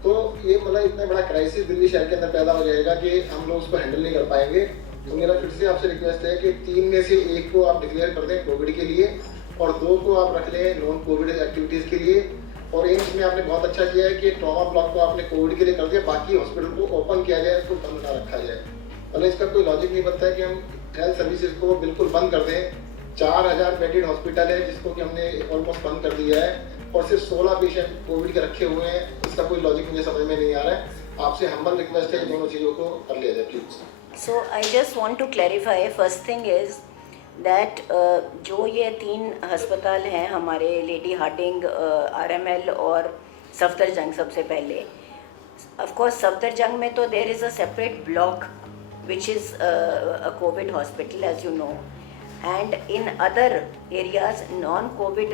तो ये मतलब इतना बड़ा क्राइसिस दिल्ली शहर के अंदर पैदा हो जाएगा कि हम लोग उसको हैंडल नहीं कर पाएंगे। तो मेरा फिर से आपसे रिक्वेस्ट है कि 3 में से 1 को आप डिक्लेयर कर दें कोविड के लिए और 2 को आप रख लें नॉन कोविड एक्टिविटीज़ के लिए। और एम्स में आपने बहुत अच्छा किया है कि ट्रॉमा ब्लॉक को आपने कोविड के लिए कर दिया, बाकी हॉस्पिटल को ओपन किया जाए, उसको बंद ना रखा जाए। मतलब इसका कोई लॉजिक नहीं बनता है कि हम हेल्थ सर्विसेज को बिल्कुल बंद कर दें। 4000 बेडेड हॉस्पिटल है जिसको कि हमने ऑलमोस्ट बंद कर दिया है और सिर्फ 16 पेशेंट कोविड के रखे हुए हैं, इसका कोई लॉजिक मुझे समझ में नहीं आ रहा है। आपसे हम्बल रिक्वेस्ट है, दोनों चीज़ों को कर लिया जाए please. So I just want to clarify, first thing is that जो ये 3 अस्पताल हैं हमारे, लेडी हार्डिंग, RML और सफदरजंग, सबसे पहले of course सफदरजंग में तो there is a separate block which is a COVID hospital as you know, and in other areas non-COVID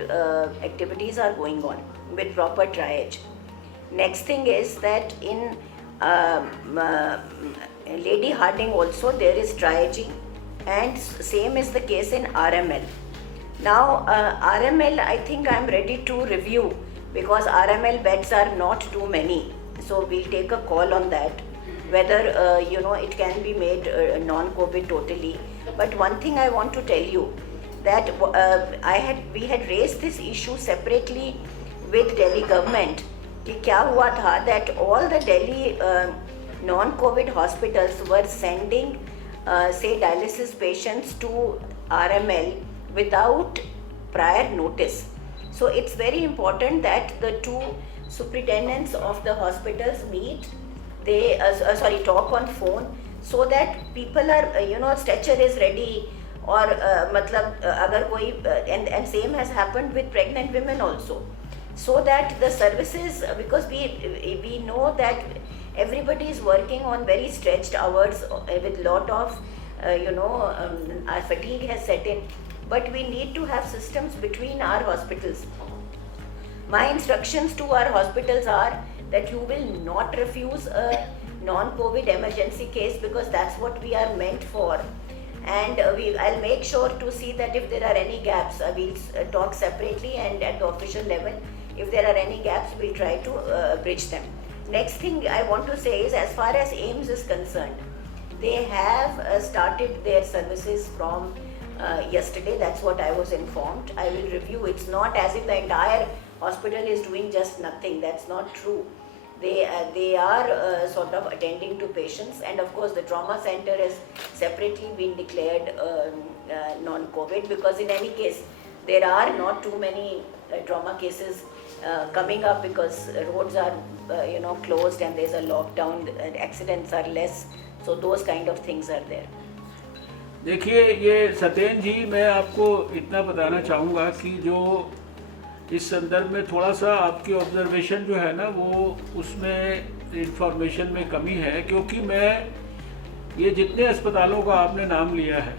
activities are going on with proper triage. Next thing is that in Lady Harding also there is triaging, and same is the case in RML. Now RML, I think I am ready to review because RML beds are not too many, so we'll take a call on that whether it can be made non-COVID totally. But one thing I want to tell you that we had raised this issue separately with Delhi government कि क्या हुआ था that all the Delhi non-COVID hospitals were sending say dialysis patients to RML without prior notice. So it's very important that the two superintendents of the hospitals meet, they talk on phone, so that people are stretcher is ready, or matlab agar koi and same has happened with pregnant women also, so that the services, because we know that everybody is working on very stretched hours with lot of fatigue has set in, but we need to have systems between our hospitals. My instructions to our hospitals are that you will not refuse a non-COVID emergency case, because that's what we are meant for. And I'll make sure to see that if there are any gaps, we'll talk separately, and at the official level, if there are any gaps, we'll try to bridge them. Next thing I want to say is, as far as AIIMS is concerned, they have started their services from yesterday. That's what I was informed. I will review. It's not as if the entire hospital is doing just nothing. That's not true. They are sort of attending to patients, and of course the trauma center has separately been declared non-COVID, because in any case there are not too many trauma cases coming up, because roads are closed and there's a lockdown, and accidents are less, so those kind of things are there. देखिए, ये सत्येन जी, मैं आपको इतना बताना चाहूँगा कि जो इस संदर्भ में थोड़ा सा आपकी ऑब्जर्वेशन जो है ना, वो उसमें इंफॉर्मेशन में कमी है, क्योंकि मैं ये जितने अस्पतालों का आपने नाम लिया है,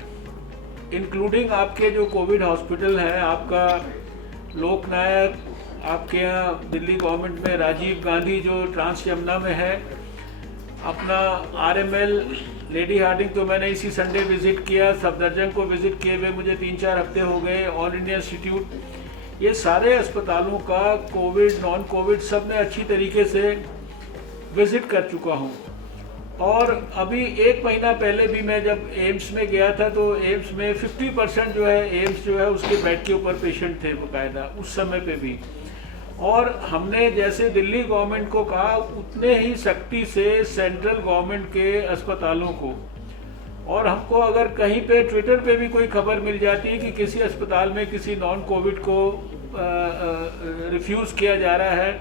इंक्लूडिंग आपके जो कोविड हॉस्पिटल है, आपका लोकनायक, आपके यहाँ दिल्ली गवर्नमेंट में राजीव गांधी जो ट्रांस यमुना में है, अपना RML लेडी हार्डिंग तो मैंने इसी संडे विज़िट किया, सफदरजंग को विज़िट किए हुए मुझे 3-4 हफ्ते हो गए, ऑल इंडिया इंस्टीट्यूट, ये सारे अस्पतालों का कोविड नॉन कोविड सब में अच्छी तरीके से विज़िट कर चुका हूँ। और अभी 1 महीना पहले भी मैं जब एम्स में गया था, तो एम्स में 50% जो है एम्स जो है उसके बेड के ऊपर पेशेंट थे बाकायदा उस समय पे भी। और हमने जैसे दिल्ली गवर्नमेंट को कहा, उतने ही सख्ती से सेंट्रल गवर्नमेंट के अस्पतालों को, और हमको अगर कहीं पे ट्विटर पे भी कोई खबर मिल जाती है कि किसी अस्पताल में किसी नॉन कोविड को रिफ्यूज़ किया जा रहा है,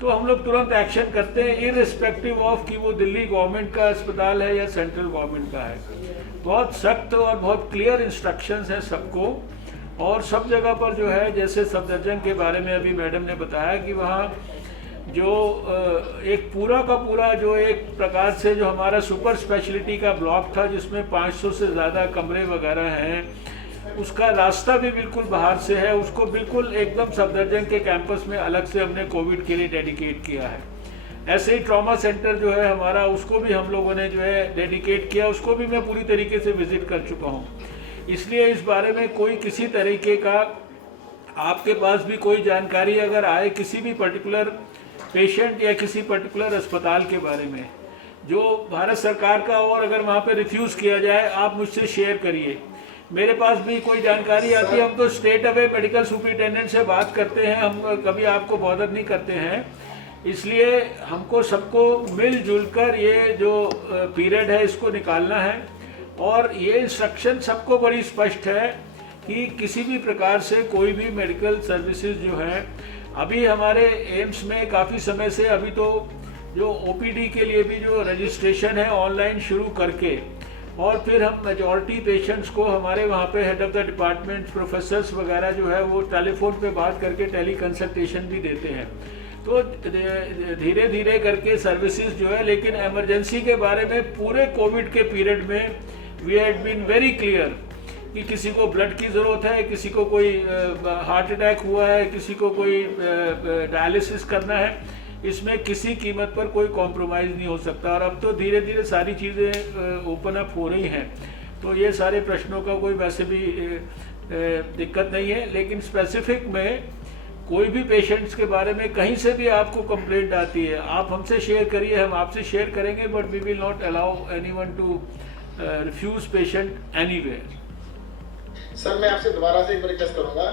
तो हम लोग तुरंत एक्शन करते हैं, इररिस्पेक्टिव ऑफ कि वो दिल्ली गवर्नमेंट का अस्पताल है या सेंट्रल गवर्नमेंट का है। बहुत सख्त और बहुत क्लियर इंस्ट्रक्शंस हैं सबको, और सब जगह पर जो है, जैसे सफदरजंग के बारे में अभी मैडम ने बताया कि वहाँ जो एक पूरा का पूरा जो एक प्रकार से जो हमारा सुपर स्पेशलिटी का ब्लॉक था, जिसमें 500 से ज़्यादा कमरे वगैरह हैं, उसका रास्ता भी बिल्कुल बाहर से है, उसको बिल्कुल एकदम सफदरजंग के कैंपस में अलग से हमने कोविड के लिए डेडिकेट किया है। ऐसे ही ट्रॉमा सेंटर जो है हमारा, उसको भी हम लोगों ने जो है डेडिकेट किया, उसको भी मैं पूरी तरीके से विज़िट कर चुका हूँ। इसलिए इस बारे में कोई किसी तरीके का आपके पास भी कोई जानकारी अगर आए किसी भी पर्टिकुलर पेशेंट या किसी पर्टिकुलर अस्पताल के बारे में जो भारत सरकार का, और अगर वहाँ पे रिफ्यूज़ किया जाए, आप मुझसे शेयर करिए। मेरे पास भी कोई जानकारी आती है, हम तो स्टेट अवे मेडिकल सुपरिटेंडेंट से बात करते हैं, हम कभी आपको बॉदर नहीं करते हैं। इसलिए हमको सबको मिलजुल कर ये जो पीरियड है इसको निकालना है, और ये इंस्ट्रक्शन सबको बड़ी स्पष्ट है कि किसी भी प्रकार से कोई भी मेडिकल सर्विसेज जो है, अभी हमारे एम्स में काफ़ी समय से अभी तो जो OPD के लिए भी जो रजिस्ट्रेशन है ऑनलाइन शुरू करके, और फिर हम मेजॉरिटी पेशेंट्स को हमारे वहाँ पे head of the department professors वगैरह जो है वो टेलीफोन पे बात करके टेली कंसल्टेशन भी देते हैं। तो धीरे धीरे करके सर्विसेज जो है, लेकिन इमरजेंसी के बारे में पूरे कोविड के पीरियड में we had been very clear कि किसी को ब्लड की ज़रूरत है, किसी को कोई हार्ट अटैक हुआ है, किसी को कोई डायलिसिस करना है, इसमें किसी कीमत पर कोई कॉम्प्रोमाइज़ नहीं हो सकता। और अब तो धीरे धीरे सारी चीज़ें ओपन अप हो रही हैं, तो ये सारे प्रश्नों का कोई वैसे भी दिक्कत नहीं है। लेकिन स्पेसिफिक में कोई भी पेशेंट्स के बारे में कहीं से भी आपको कंप्लेंट आती है, आप हमसे शेयर करिए, हम आपसे शेयर करेंगे, but we will not allow anyone to refuse patient anywhere. Sir, मैं आपसे दोबारा से एक बार रिक्वेस्ट करूंगा,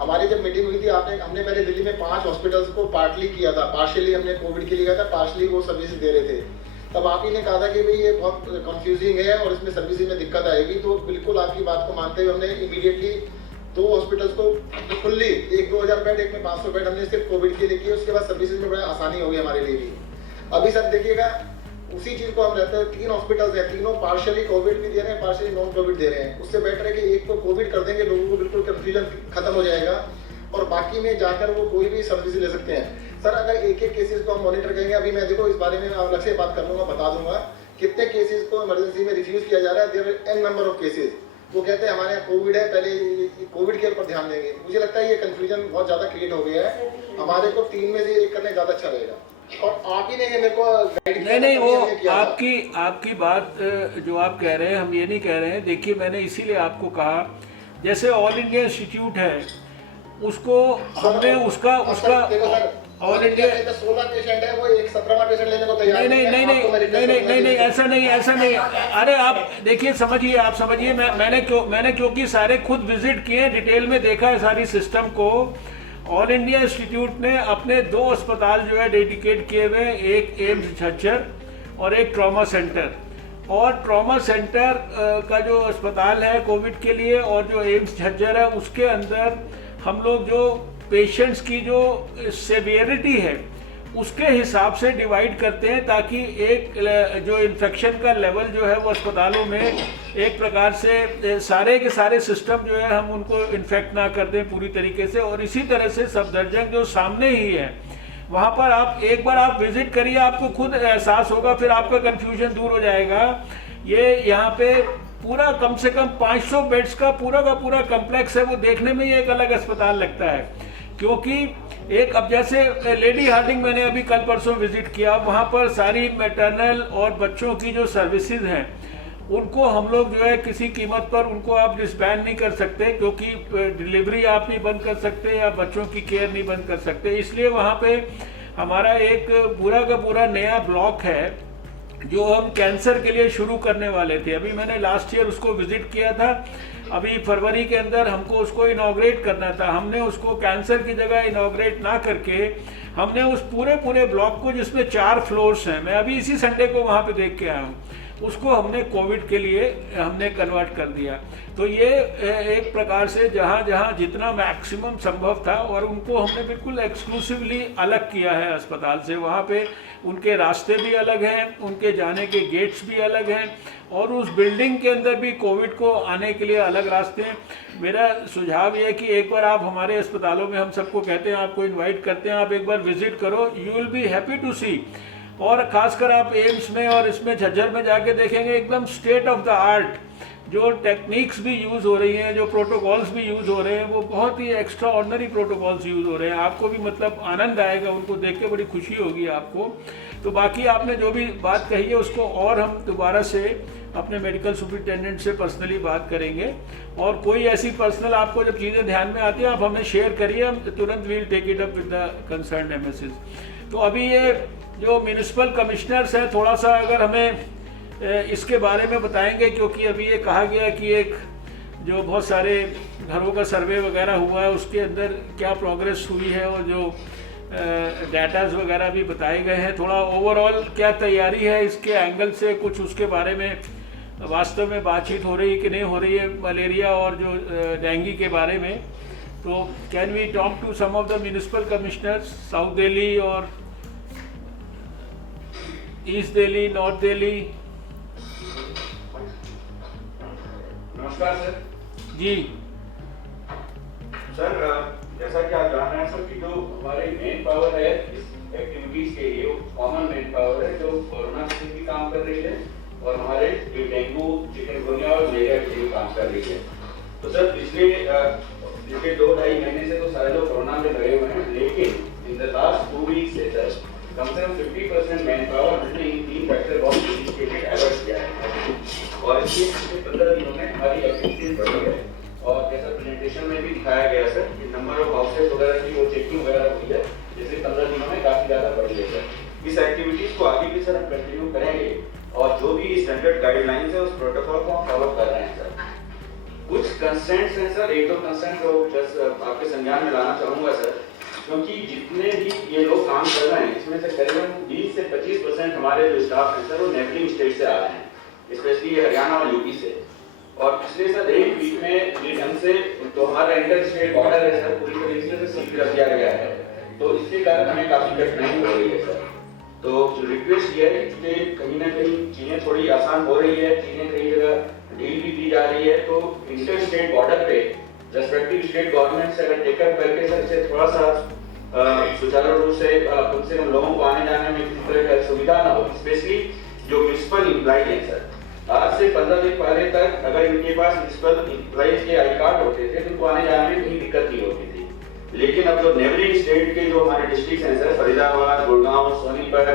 हमारी जब मीटिंग हुई थी हमने पहले दिल्ली में 5 हॉस्पिटल्स को पार्टली किया था, पार्शियली हमने कोविड के लिए किया था, पार्शियली वो सर्विस दे रहे थे। तब आप ही ने कहा था कि भाई ये बहुत कंफ्यूजिंग है और इसमें सर्विसेज में दिक्कत आएगी, तो बिल्कुल आपकी बात को मानते हुए हमने इमीडिएटली 2 हॉस्पिटल्स को फुल्ली, एक 2000 बेड, एक में 500 बेड हमने सिर्फ कोविड के लिए किए। उसके बाद सर्विसेज में बड़ा आसानी होगी हमारे लिए भी। अभी सर देखिएगा उसी चीज को हम रहते हैं, 3 हॉस्पिटल्स हैं, तीनों पार्शियली कोविड भी दे रहे हैं, पार्शियली नॉन कोविड दे रहे हैं। उससे बेटर है कि एक को कोविड कर देंगे, लोगों को बिल्कुल कंफ्यूजन खत्म हो जाएगा और बाकी में जाकर वो कोई भी सर्विस ले सकते हैं। सर अगर एक एक केसेस को हम मॉनिटर करेंगे, अभी मैं देखो इस बारे में अलग से बात कर लूंगा, बता दूंगा कितने केसेस को इमरजेंसी में रिफ्यूज किया जा रहा है। There an number of cases, वो कहते हैं हमारे यहाँ कोविड है, पहले कोविड के ऊपर ध्यान देंगे। मुझे लगता है ये कंफ्यूजन बहुत ज्यादा क्रिएट हो गया है, हमारे को 3 में से 1 करने ज्यादा अच्छा रहेगा। और आप ही ने मेरे को गाइड किया। नहीं, वो आपकी बात जो आप कह रहे हैं, हम ये नहीं कह रहे हैं। देखिए मैंने इसीलिए आपको कहा, जैसे ऑल इंडिया इंस्टीट्यूट है उसको हमने उसका ऑल इंडिया 16 पेशेंट है, वो एक 17वां पेशेंट लेने को तैयार नहीं, ऐसा नहीं। अरे आप देखिए, समझिए, आप समझिए, मैंने क्योंकि सारे खुद विजिट किए, डिटेल में देखा है सारी सिस्टम को। ऑल इंडिया इंस्टीट्यूट ने अपने 2 अस्पताल जो है डेडिकेट किए हुए, एक एम्स झज्जर और एक ट्रॉमा सेंटर। और ट्रॉमा सेंटर का जो अस्पताल है कोविड के लिए और जो एम्स झज्जर है उसके अंदर हम लोग जो पेशेंट्स की जो सेवियरिटी है उसके हिसाब से डिवाइड करते हैं, ताकि एक जो इन्फेक्शन का लेवल जो है वो अस्पतालों में एक प्रकार से सारे के सारे सिस्टम जो है हम उनको इन्फेक्ट ना कर दें पूरी तरीके से। और इसी तरह से सफदरजंग जो सामने ही है वहाँ पर आप एक बार आप विजिट करिए, आपको खुद एहसास होगा, फिर आपका कन्फ्यूजन दूर हो जाएगा। ये यहाँ पे पूरा कम से कम 500 बेड्स का पूरा कम्प्लेक्स है, वो देखने में ही एक अलग अस्पताल लगता है। क्योंकि एक अब जैसे लेडी हार्डिंग मैंने अभी कल परसों विजिट किया, वहाँ पर सारी मैटरनल और बच्चों की जो सर्विसेज हैं उनको हम लोग जो है किसी कीमत पर उनको आप डिसबैंड नहीं कर सकते, क्योंकि डिलीवरी आप नहीं बंद कर सकते या बच्चों की केयर नहीं बंद कर सकते। इसलिए वहाँ पे हमारा एक पूरा का पूरा नया ब्लॉक है जो हम कैंसर के लिए शुरू करने वाले थे। अभी मैंने लास्ट ईयर उसको विजिट किया था, अभी फरवरी के अंदर हमको उसको इनॉग्रेट करना था। हमने उसको कैंसर की जगह इनॉग्रेट ना करके हमने उस पूरे ब्लॉक को, जिसमें 4 फ्लोर्स हैं, मैं अभी इसी संडे को वहाँ पे देख के आया हूँ, उसको हमने कोविड के लिए हमने कन्वर्ट कर दिया। तो ये एक प्रकार से जहाँ जहाँ जितना मैक्सिमम संभव था, और उनको हमने बिल्कुल एक्सक्लूसिवली अलग किया है अस्पताल से। वहाँ पे उनके रास्ते भी अलग हैं, उनके जाने के गेट्स भी अलग हैं, और उस बिल्डिंग के अंदर भी कोविड को आने के लिए अलग रास्ते हैं। मेरा सुझाव ये है कि एक बार आप हमारे अस्पतालों में, हम सबको कहते हैं, आपको इन्वाइट करते हैं, आप एक बार विजिट करो, you will be happy to see. और खासकर आप एम्स में और इसमें झज्जर में जाके देखेंगे, एकदम स्टेट ऑफ द आर्ट जो टेक्निक्स भी यूज़ हो रही हैं, जो प्रोटोकॉल्स भी यूज़ हो रहे हैं, वो बहुत ही एक्स्ट्रा ऑर्डिनरी प्रोटोकॉल्स यूज़ हो रहे हैं। आपको भी मतलब आनंद आएगा, उनको देख के बड़ी खुशी होगी आपको। तो बाकी आपने जो भी बात कही है उसको और हम दोबारा से अपने मेडिकल सुपरिटेंडेंट से पर्सनली बात करेंगे, और कोई ऐसी पर्सनल आपको जब चीज़ें ध्यान में आती हैं आप हमें शेयर करिए, हम तुरंत we'll take it up with the concern MSS. तो अभी ये जो म्यूनिसिपल कमिश्नर्स हैं, थोड़ा सा अगर हमें इसके बारे में बताएंगे, क्योंकि अभी ये कहा गया कि एक जो बहुत सारे घरों का सर्वे वगैरह हुआ है उसके अंदर क्या प्रोग्रेस हुई है, और जो डाटाज वगैरह भी बताए गए हैं, थोड़ा ओवरऑल क्या तैयारी है इसके एंगल से कुछ उसके बारे में वास्तव में बातचीत हो रही है कि नहीं हो रही है, मलेरिया और जो डेंगू के बारे में। तो can we talk to some of the municipal commissioners, south Delhi और ईस्ट दिल्ली, नॉर्थ दिल्ली? नमस्कार सर। जी सर, जैसा कि आप जान रहे हैं सर कि जो हमारे मेन पावर है इस एक्टिविटीज के लिए, कॉमन मेन पावर है जो कोरोना के लिए भी काम कर रही है और हमारे जो डेंगू, चिकनगुनिया और मलेरिया के लिए काम कर रही है। तो सर पिछले 2-2.5 महीने से तो सारे लोग कोरोना में लगे हुए हैं, लेकिन इन द लास्ट 2 वीक से सर कम से कम 50% मैन पावर हमने इन 3 फैक्टर बॉक्स के लिए एवर्ट किया है, और इसके 15 दिनों में हमारी एक्टिविटीज बढ़ी है। और जैसा प्रेजेंटेशन में भी दिखाया गया सर कि नंबर ऑफ हाउसेस वगैरह की वो चेकिंग वगैरह हुई है, जैसे 15 दिनों में काफी ज्यादा बढ़ी है सर। इस एक्टिविटीज को आगे भी सर हम कंटिन्यू करेंगे, और जो भी स्टैंडर्ड गाइडलाइंस है उस प्रोटोकॉल को हम फॉलो कर रहे हैं सर। कुछ कंसर्न्स हैं सर, 1-2 कंसर्न जो जस्ट आपके संज्ञान में लाना चाहूँगा सर। क्योंकि जितने भी ये लोग काम कर रहे हैं इसमें से करीबन 20 से 25% हमारे जो स्टाफ हैं सर वो नेबरिंग स्टेट से आ रहे हैं, स्पेशली हरियाणा और यूपी से। और पिछले सर 1 वीक में जिस ढंग से तो हमारा इंटर स्टेट बॉर्डर है सर पूरी तरीके से सील कर दिया गया है, तो इसके कारण हमें काफ़ी कठिनाई हो रही है सर। तो रिक्वेस्ट ये है कि कहीं ना कहीं चीज़ें थोड़ी आसान हो रही है, चीज़ें कई जगह ढील भी दी जा रही है, तो इंटर स्टेट बॉर्डर पे रेस्पेक्टिव स्टेट गवर्नमेंट से अगर टेकअप करके सर इसे थोड़ा सा सुचारू रूप से कम से कम लोगों को आने जाने में किसी तरह की सुविधा ना हो, स्पेशली जो म्यूनिसिपल एम्प्लॉय हैं सर। आज से 15 दिन पहले तक अगर इनके पास म्यूनिसिपल एम्प्लॉइज के आई कार्ड होते थे तो उनको आने जाने में कहीं दिक्कत नहीं होती थी, लेकिन अब जो नेबरिंग स्टेट के जो हमारे डिस्ट्रिक्ट हैं सर फरीदाबाद, गुड़गांव, सोनीपत,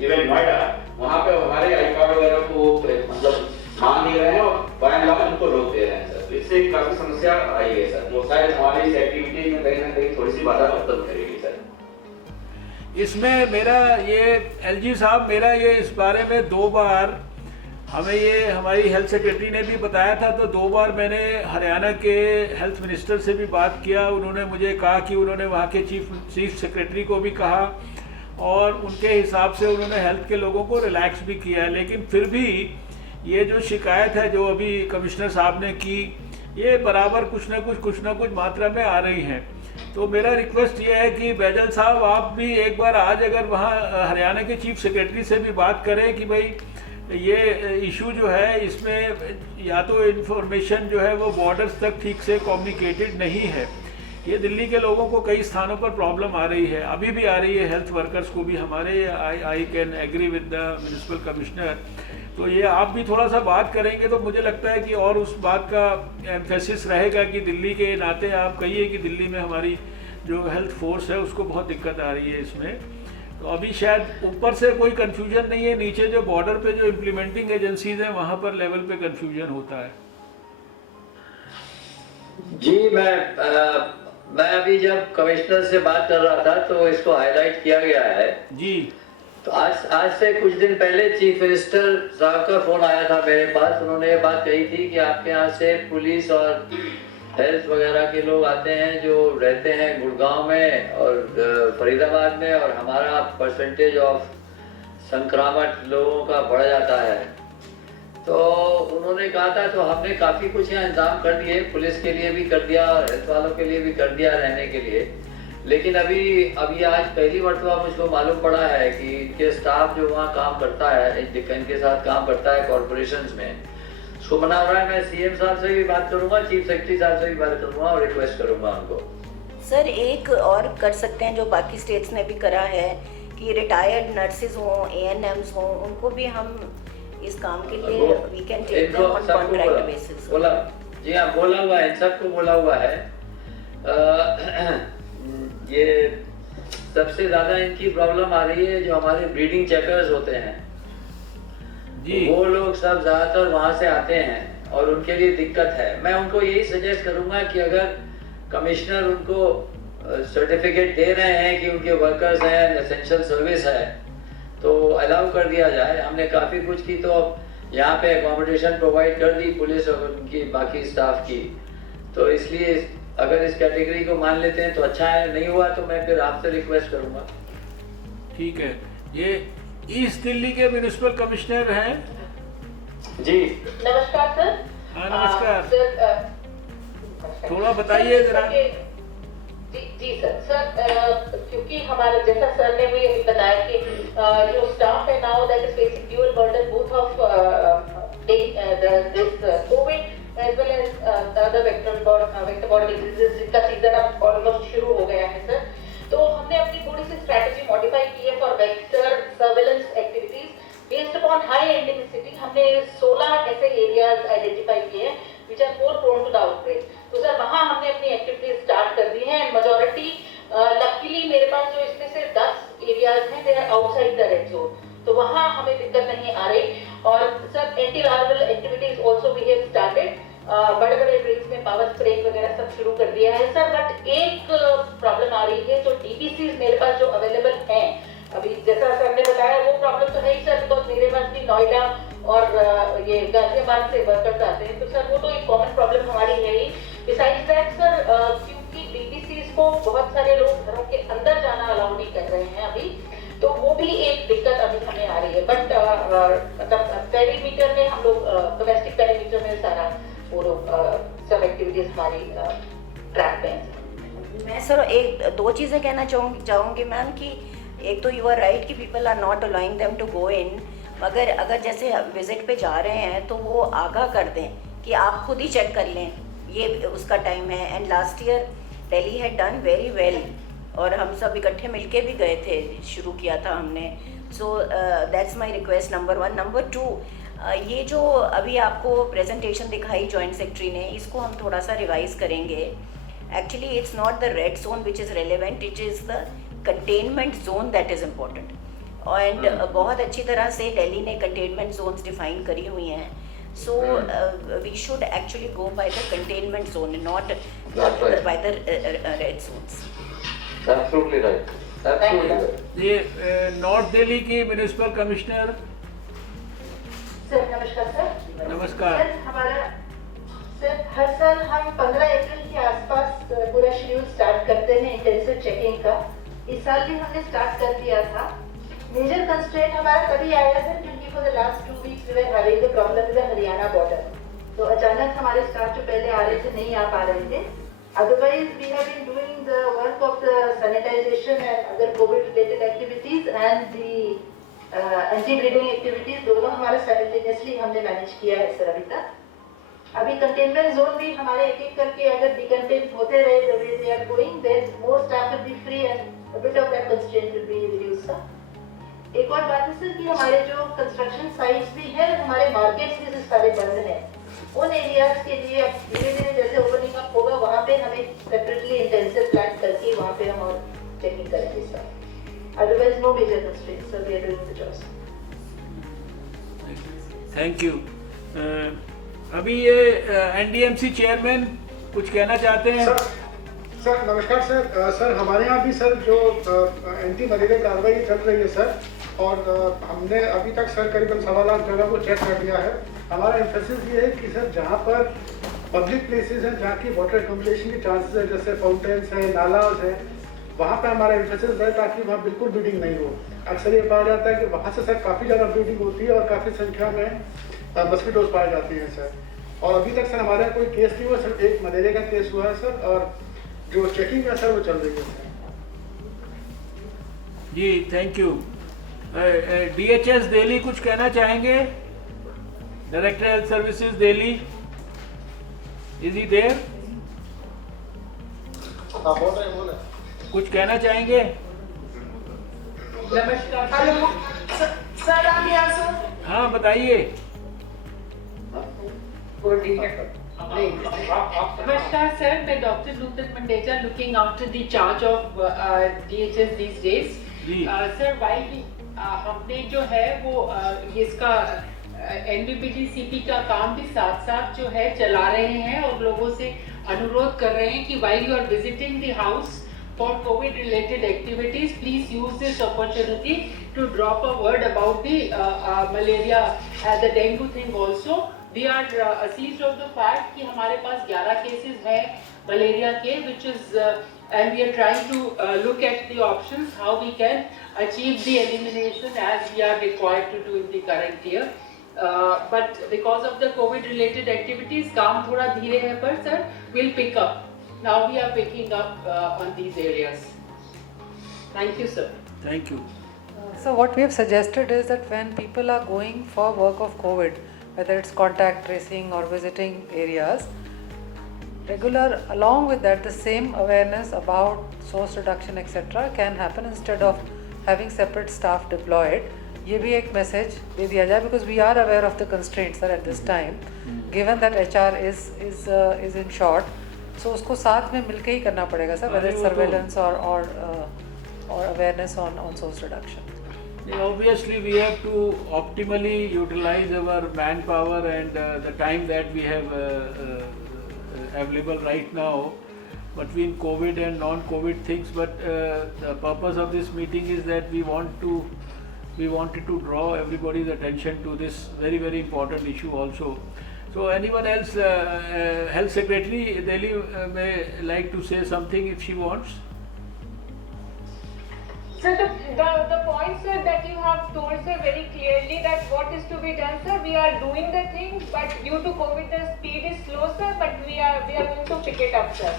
इवन नोएडा, वहाँ पे हमारे आई कार्ड वगैरह को मतलब मान नहीं रहे हैं और बाय एंड लार्ज उनको रोक दे रहे हैं सर। इससे काफी समस्या आई है सर, वो शायद हमारी इस एक्टिविटी में कहीं ना कहीं थोड़ी सी बाधा उत्पन्न करेगी सर। इसमें मेरा ये एलजी साहब, मेरा ये इस बारे में 2 बार हमें ये हमारी हेल्थ सेक्रेटरी ने भी बताया था, तो 2 बार मैंने हरियाणा के हेल्थ मिनिस्टर से भी बात किया। उन्होंने मुझे कहा कि उन्होंने वहाँ के चीफ सेक्रेटरी को भी कहा और उनके हिसाब से उन्होंने हेल्थ के लोगों को रिलैक्स भी किया है, लेकिन फिर भी ये जो शिकायत है जो अभी कमिश्नर साहब ने की, ये बराबर कुछ ना कुछ मात्रा में आ रही हैं। तो मेरा रिक्वेस्ट ये है कि बैजल साहब आप भी एक बार आज अगर वहाँ हरियाणा के चीफ सेक्रेटरी से भी बात करें कि भाई ये इशू जो है इसमें या तो इन्फॉर्मेशन जो है वो बॉर्डर्स तक ठीक से कम्युनिकेटेड नहीं है। ये दिल्ली के लोगों को कई स्थानों पर प्रॉब्लम आ रही है, अभी भी आ रही है, हेल्थ वर्कर्स को भी हमारे। I can agree with the municipal commissioner. तो ये आप भी थोड़ा सा बात करेंगे तो मुझे लगता है कि और उस बात का एम्फेसिस रहेगा कि दिल्ली के नाते आप कहिए कि दिल्ली में हमारी जो हेल्थ फोर्स है उसको बहुत दिक्कत आ रही है इसमें। तो अभी शायद ऊपर से कोई कन्फ्यूजन नहीं है, नीचे जो बॉर्डर पे जो इम्प्लीमेंटिंग एजेंसीज हैं वहाँ पर लेवल पे कन्फ्यूजन होता है। जी मैं अभी जब कमिश्नर से बात कर रहा था तो इसको हाईलाइट किया गया है जी। तो आज से कुछ दिन पहले चीफ मिनिस्टर साहब का फोन आया था मेरे पास। उन्होंने ये बात कही थी कि आपके यहाँ से पुलिस और हेल्थ वगैरह के लोग आते हैं जो रहते हैं गुड़गांव में और फरीदाबाद में, और हमारा परसेंटेज ऑफ संक्रामक लोगों का बढ़ जाता है। तो उन्होंने कहा था, तो हमने काफ़ी कुछ यहाँ इंतजाम कर दिए, पुलिस के लिए भी कर दिया और हेल्थ वालों के लिए भी कर दिया रहने के लिए। लेकिन अभी आज पहली मरतबा मुझको मालूम पड़ा है कि इनके स्टाफ जो वहाँ काम करता है, इनके साथ काम करता है कॉर्पोरेशंस में, उसको मना हो रहा है। मैं सीएम साहब से भी बात करूंगा, चीफ सेक्रेटरी साहब से भी बात करूंगा और रिक्वेस्ट करूंगा उनको। सर एक और कर सकते हैं जो बाकी स्टेट्स ने भी करा है कि रिटायर्ड नर्सेज हों, एएनएम्स हों, उनको भी हम इस काम के लिए we can take them on contract basis. बोला जी हाँ, बोला हुआ है, सबको बोला हुआ है। ये सबसे ज्यादा इनकी प्रॉब्लम आ रही है जो हमारे ब्रीडिंग चेकर्स होते हैं जी, वो लोग सब ज्यादातर वहां से आते हैं और उनके लिए दिक्कत है। मैं उनको यही सजेस्ट करूंगा कि अगर कमिश्नर उनको सर्टिफिकेट दे रहे हैं कि उनके वर्कर्स हैं, एसेंशियल सर्विस है, तो अलाउ कर दिया जाए। हमने काफ़ी कुछ की, तो यहाँ पे अकोमोडेशन प्रोवाइड कर दी पुलिस और उनकी बाकी स्टाफ की। तो इसलिए अगर इस कैटेगरी को मान लेते हैं तो अच्छा है, नहीं हुआ तो मैं फिर आपसे रिक्वेस्ट करूँगा। ठीक है। ये ईस्ट दिल्ली के म्यूनिसिपल कमिश्नर हैं जी। नमस्कार सर। हाँ नमस्कार। सर थोड़ा बताइए जरा। जी सर क्योंकि हमारा जैसा सर ने भी अभी बताया कि जो स्टाफ है now that is facing dual burden both of this covid as well as the other vector borne diseases जिनका सीजन अब ऑलमोस्ट शुरू हो गया है सर। तो हमने अपनी थोड़ी सी स्ट्रैटेजी मॉडिफाई की है for vector surveillance activities based upon high endemicity. हमने 16 ऐसे एरियाज आइडेंटिफाई किए हैं which are more prone to the outbreak। तो सर वहाँ हमने अपनी एक्टिविटीज स्टार्ट कर दी हैं। मेजॉरिटी लकीली मेरे पास जो इसमें से 10 एरियाज हैं they are outside the red zone, तो वहाँ हमें दिक्कत नहीं आ रही। और sir anti larval activities also we have started, बड़े बड़े ड्रिल्स में पावर स्प्रे वगैरह सब शुरू कर दिया है सर। बट एक प्रॉब्लम आ रही है, जो डीपीसीज मेरे पास जो अवेलेबल हैं अभी, जैसा सर ने बताया वो प्रॉब्लम तो है ही सर, बिकॉज मेरे पास भी नोएडा और ये गाजियाबाद से वर्कर्स आते हैं, तो सर वो तो एक कॉमन प्रॉब्लम हमारी है ही। बिसाइड्स दैट सर क्योंकि डीपीसीज को बहुत सारे लोग घरों के अंदर जाना अलाउ नहीं कर रहे हैं अभी, तो वो भी एक दिक्कत अभी हमें आ रही है। बट मतलब पेरीमीटर में हम लोग डोमेस्टिक पेरीमीटर में सारा वो लोग सब एक्टिविटीज हमारी ट्रैक पे हैं। मैं सर दो चीज़ें कहना चाहूँगी मैम कि एक तो यू आर राइट कि people are not allowing them to go in, मगर अगर जैसे विजिट पे जा रहे हैं तो वो आगाह कर दें कि आप खुद ही चेक कर लें, ये उसका टाइम है। And last year Delhi had done very well और हम सब इकट्ठे मिलके भी गए थे, शुरू किया था हमने। So that's my request number 1। Number 2, ये जो अभी आपको प्रेजेंटेशन दिखाई जॉइंट सेक्रेटरी ने, इसको हम थोड़ा सा रिवाइज करेंगे। Actually it's not the red zone which is relevant, it is the containment zone that is important. And बहुत अच्छी तरह से दिल्ली ने कंटेनमेंट जोन्स डिफाइन करी हुई हैं। So we should actually go by the containment zone, not right. by the red zones. Absolutely right. Absolutely right. ये नॉर्थ दिल्ली की म्यूनिसिपल कमिश्नर, सर नमस्कार सर। नमस्कार। सर हमारा सर हर साल हम 15 अप्रैल के आसपास पूरा शेड्यूल स्टार्ट करते हैं इंटेंसिव चेकिंग का। इस साल भी हमने स्टार्ट कर दिया था। मेजर कंस्ट्रेंट हमारा तभी आया था क्योंकि for the last 2 weeks we were having the problem with the Haryana border, तो अचानक हमारे स्टाफ जो पहले आ रहे थे नहीं आ पा रहे थे। Otherwise we have been doing the work of the sanitization and other covid related activities and the anti breeding activities, दोनों हमारा साइमल्टेनियसली हमने मैनेज किया है सर अभी तक। अभी कंटेनमेंट जोन भी हमारे एक एक करके अगर डिकंटेन होते रहे the way they are going, then more staff will be free and a bit of that constraint will be reduced sir. एक और बात है सर कि हमारे जो कंस्ट्रक्शन साइट्स भी है, हमारे मार्केट्स भी सारे बंद हैं। उन एरियाज के लिए अब धीरे धीरे जैसे ओपनिंग अप होगा वहाँ पे हमें सेपरेटली इंटेंसिव प्लान करके वहाँ पे हम और चेकिंग करेंगे sir. Otherwise no major constraints sir, we are doing the job. Thank you. अभी ये एनडीएमसी चेयरमैन कुछ कहना चाहते हैं? सर नमस्कार सर। सर हमारे यहाँ भी सर जो एंटी मलेरिया कार्रवाई चल रही है सर, और हमने अभी तक सर करीबन 1.25 लाख जगह को चेक कर लिया है। हमारा एम्फेसिस ये है कि सर जहाँ पर पब्लिक प्लेसेस हैं, जहाँ की वाटर एक्यूमुलेशन के चांसेस है, जैसे फाउंटेन्स हैं, नालाज हैं, वहाँ पे हमारा एम्फेसिस है ताकि वहाँ बिल्कुल ब्लीडिंग नहीं हो। अक्सर ये पाया जाता है कि वहाँ से सर काफ़ी ज़्यादा ब्लीडिंग होती है और काफ़ी संख्या में मस्कीटोज पाए जाते हैं सर। और अभी तक सर हमारे यहाँ कोई केस नहीं हुआ, सिर्फ एक मलेरिया का केस हुआ है सर, और जो चेकिंग है सर वो चल रही है सर। जी थैंक यू। डीएचएस दिल्ली कुछ कहना चाहेंगे? Director health services Delhi, is he there? हाँ बोल रहे हैं। कुछ कहना चाहेंगे? नमस्कार सर, आप यहाँ सर? हाँ बताइए। Namaskar sir, मैं doctor Nutan Mandeja, looking after the charge of DHS these days. Sir why हमने जो है वो इसका NBPT-CP का काम भी साथ साथ जो है चला रहे हैं और लोगों से अनुरोध कर रहे हैं कि while you are visiting the house for COVID related activities, please use this opportunity to drop a word about the malaria, the dengue thing also. We are seized of the fact कि हमारे पास 11 cases हैं मलेरिया के, which is and we are trying to look at the options how we can achieve the elimination as we are required to do in the current year. But because of the COVID related activities, काम थोड़ा धीरे है पर sir will pick up. Now we are picking up on these areas. Thank you sir. Thank you. So what we have suggested is that when people are going for work of COVID, whether it's contact tracing or visiting areas, regular, along with that, the same awareness about source reduction etc. can happen instead of having separate staff deployed. ये भी एक मैसेज दे दिया जाए because we are aware of the constraints at this time, given that HR is in short, so उसको साथ में मिलके ही करना पड़ेगा sir, whether it's surveillance or awareness on source reduction. Obviously, we have to optimally utilize our manpower and the time that we have available right now between COVID and non-COVID things. But the purpose of this meeting is that we wanted to draw everybody's attention to this very, very important issue also. So anyone else, Health Secretary Delhi may like to say something if she wants. Sir, the point, sir, that you have told, sir, very clearly that what is to be done, sir, we are doing the thing, but due to COVID, the speed is slow, sir, but we are going to pick it up, sir.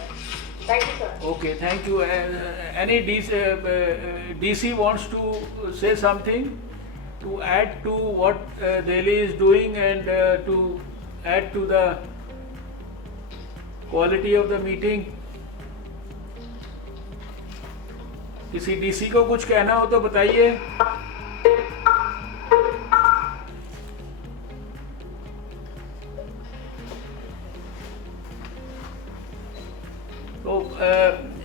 Thank you, sir. Okay, thank you. Any DC wants to say something to add to what Delhi is doing and to add to the quality of the meeting? किसी डीसी को कुछ कहना हो तो बताइए। तो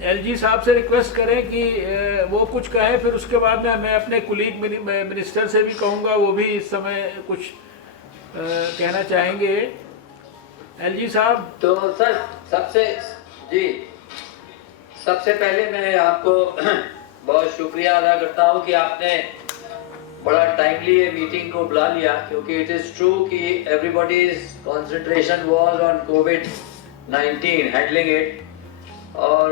एलजी साहब से रिक्वेस्ट करें कि वो कुछ कहें, फिर उसके बाद में मैं अपने कुलीग मिनिस्टर से भी कहूँगा, वो भी इस समय कुछ कहना चाहेंगे। एलजी साहब। तो सर सबसे पहले मैं आपको बहुत शुक्रिया अदा करता हूँ कि आपने बड़ा टाइमली ये मीटिंग को बुला लिया, क्योंकि इट इज़ ट्रू कि everybody's concentration was on covid handling it, और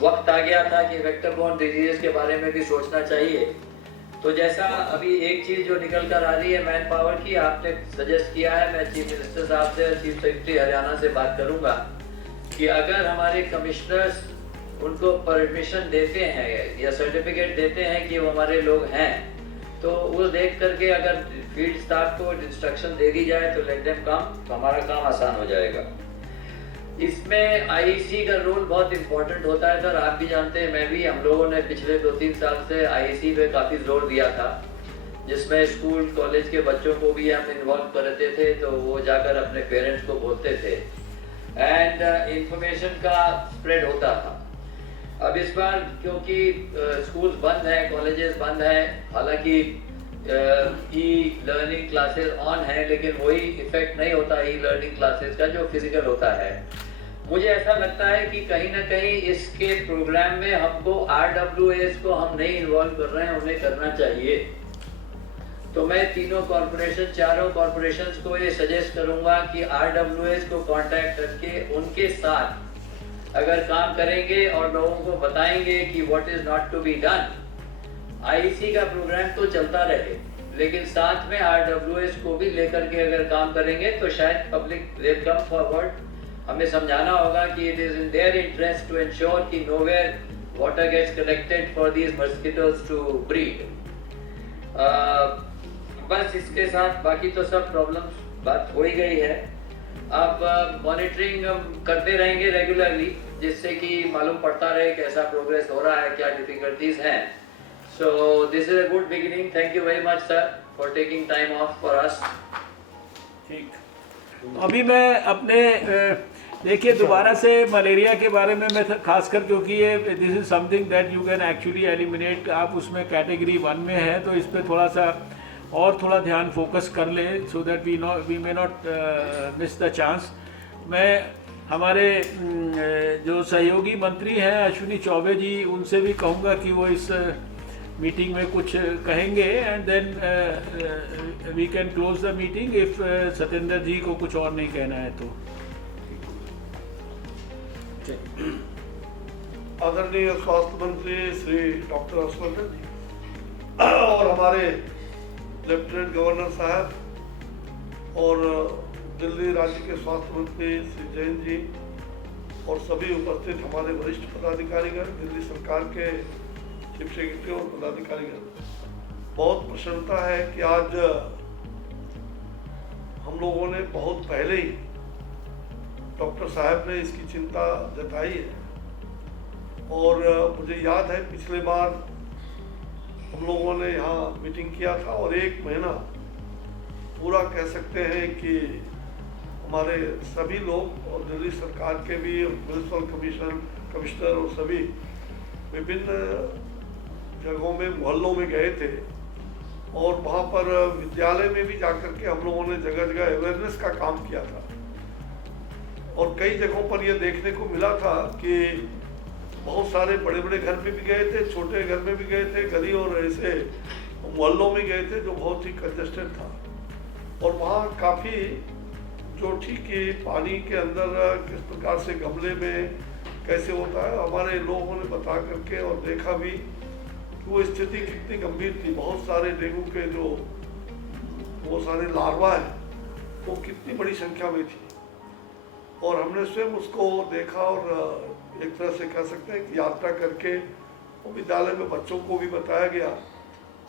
वक्त आ गया था कि वेक्टर बोर्न डिजीज के बारे में भी सोचना चाहिए। तो जैसा अभी एक चीज़ जो निकल कर आ रही है मैन पावर की, आपने सजेस्ट किया है, मैं चीफ मिनिस्टर साहब से, चीफ सेक्रेटरी हरियाणा से बात करूँगा कि अगर हमारे कमिश्नर्स उनको परमिशन देते हैं या सर्टिफिकेट देते हैं कि वो हमारे लोग हैं, तो वो देख करके अगर फील्ड स्टाफ को इंस्ट्रक्शन दे दी जाए तो लेट देम कम, तो हमारा काम आसान हो जाएगा। इसमें आईईसी का रोल बहुत इंपॉर्टेंट होता है सर, आप भी जानते हैं, मैं भी, हम लोगों ने पिछले 2-3 साल से आईईसी पे काफ़ी जोर दिया था, जिसमें स्कूल कॉलेज के बच्चों को भी हम इन्वॉल्व करते थे, तो वो जाकर अपने पेरेंट्स को बोलते थे एंड इंफॉर्मेशन का स्प्रेड होता था। अब इस बार क्योंकि स्कूल्स बंद हैं, कॉलेजेस बंद हैं, हालांकि ई लर्निंग क्लासेस ऑन हैं, लेकिन वही इफेक्ट नहीं होता ई लर्निंग क्लासेस का जो फिजिकल होता है। मुझे ऐसा लगता है कि कहीं ना कहीं इसके प्रोग्राम में हमको RWAs को हम नहीं इन्वॉल्व कर रहे हैं, उन्हें करना चाहिए। तो मैं चारों कॉरपोरेशंस को ये सजेस्ट करूंगा कि RWAs को कांटेक्ट करके उनके साथ अगर काम करेंगे और लोगों को बताएंगे कि what is not to be done, IEC का प्रोग्राम तो चलता रहे, लेकिन साथ में RWAs को भी लेकर के अगर काम करेंगे तो शायद पब्लिक विल कम फॉरवर्ड। हमें समझाना होगा कि it is in their interest to ensure कि nowhere water gets collected for these mosquitoes to breed. बस इसके साथ बाकी तो सब प्रॉब्लम्स बात हो ही गई है। अब मॉनिटरिंग करते रहेंगे रेगुलरली, जिससे कि मालूम पड़ता रहे कैसा प्रोग्रेस हो रहा है, क्या डिफिकल्टीज हैं। So this is a good beginning. Thank you very much sir for taking time of for us. ठीक, अभी मैं अपने देखिए दोबारा से मलेरिया के बारे में मैं खासकर, क्योंकि ये this is something that you can actually eliminate, आप उसमें कैटेगरी 1 में है, तो इस पर थोड़ा सा और थोड़ा ध्यान फोकस कर लें, so that we may not miss the chance. मैं हमारे जो सहयोगी मंत्री हैं अश्विनी चौबे जी, उनसे भी कहूँगा कि वो इस मीटिंग में कुछ कहेंगे, and then we can close the meeting if Satyendra ji को कुछ और नहीं कहना है तो। आदरणीय स्वास्थ्य मंत्री श्री डॉक्टर हर्षवर्धन जी और हमारे लेफ्टिनेंट गवर्नर साहब और दिल्ली राज्य के स्वास्थ्य मंत्री श्री जैन जी और सभी उपस्थित हमारे वरिष्ठ पदाधिकारीगण, दिल्ली सरकार के चीफ सेक्रेटरी और पदाधिकारीगण, बहुत प्रसन्नता है कि आज हम लोगों ने बहुत पहले ही डॉक्टर साहब ने इसकी चिंता जताई है, और मुझे याद है पिछले बार हम लोगों ने यहाँ मीटिंग किया था और 1 महीना पूरा कह सकते हैं कि हमारे सभी लोग और दिल्ली सरकार के भी म्युनिसिपल कमिश्नर और सभी विभिन्न जगहों में मोहल्लों में गए थे, और वहाँ पर विद्यालय में भी जाकर के हम लोगों ने जगह जगह अवेयरनेस का काम किया था। और कई जगहों पर यह देखने को मिला था कि बहुत सारे बड़े बड़े घर में भी गए थे, छोटे घर में भी गए थे, गली और ऐसे मोहल्लों में गए थे जो बहुत ही कंजेस्टेड था, और वहाँ काफ़ी जो ठीक कि पानी के अंदर किस प्रकार से गमले में कैसे होता है, हमारे लोगों ने बता करके और देखा भी कि वो स्थिति कितनी गंभीर थी। बहुत सारे डेंगू के जो वो सारे लार्वा हैं वो कितनी बड़ी संख्या में थी, और हमने स्वयं उसको देखा और एक तरह से कह सकते हैं कि यात्रा करके वो विद्यालय में बच्चों को भी बताया गया।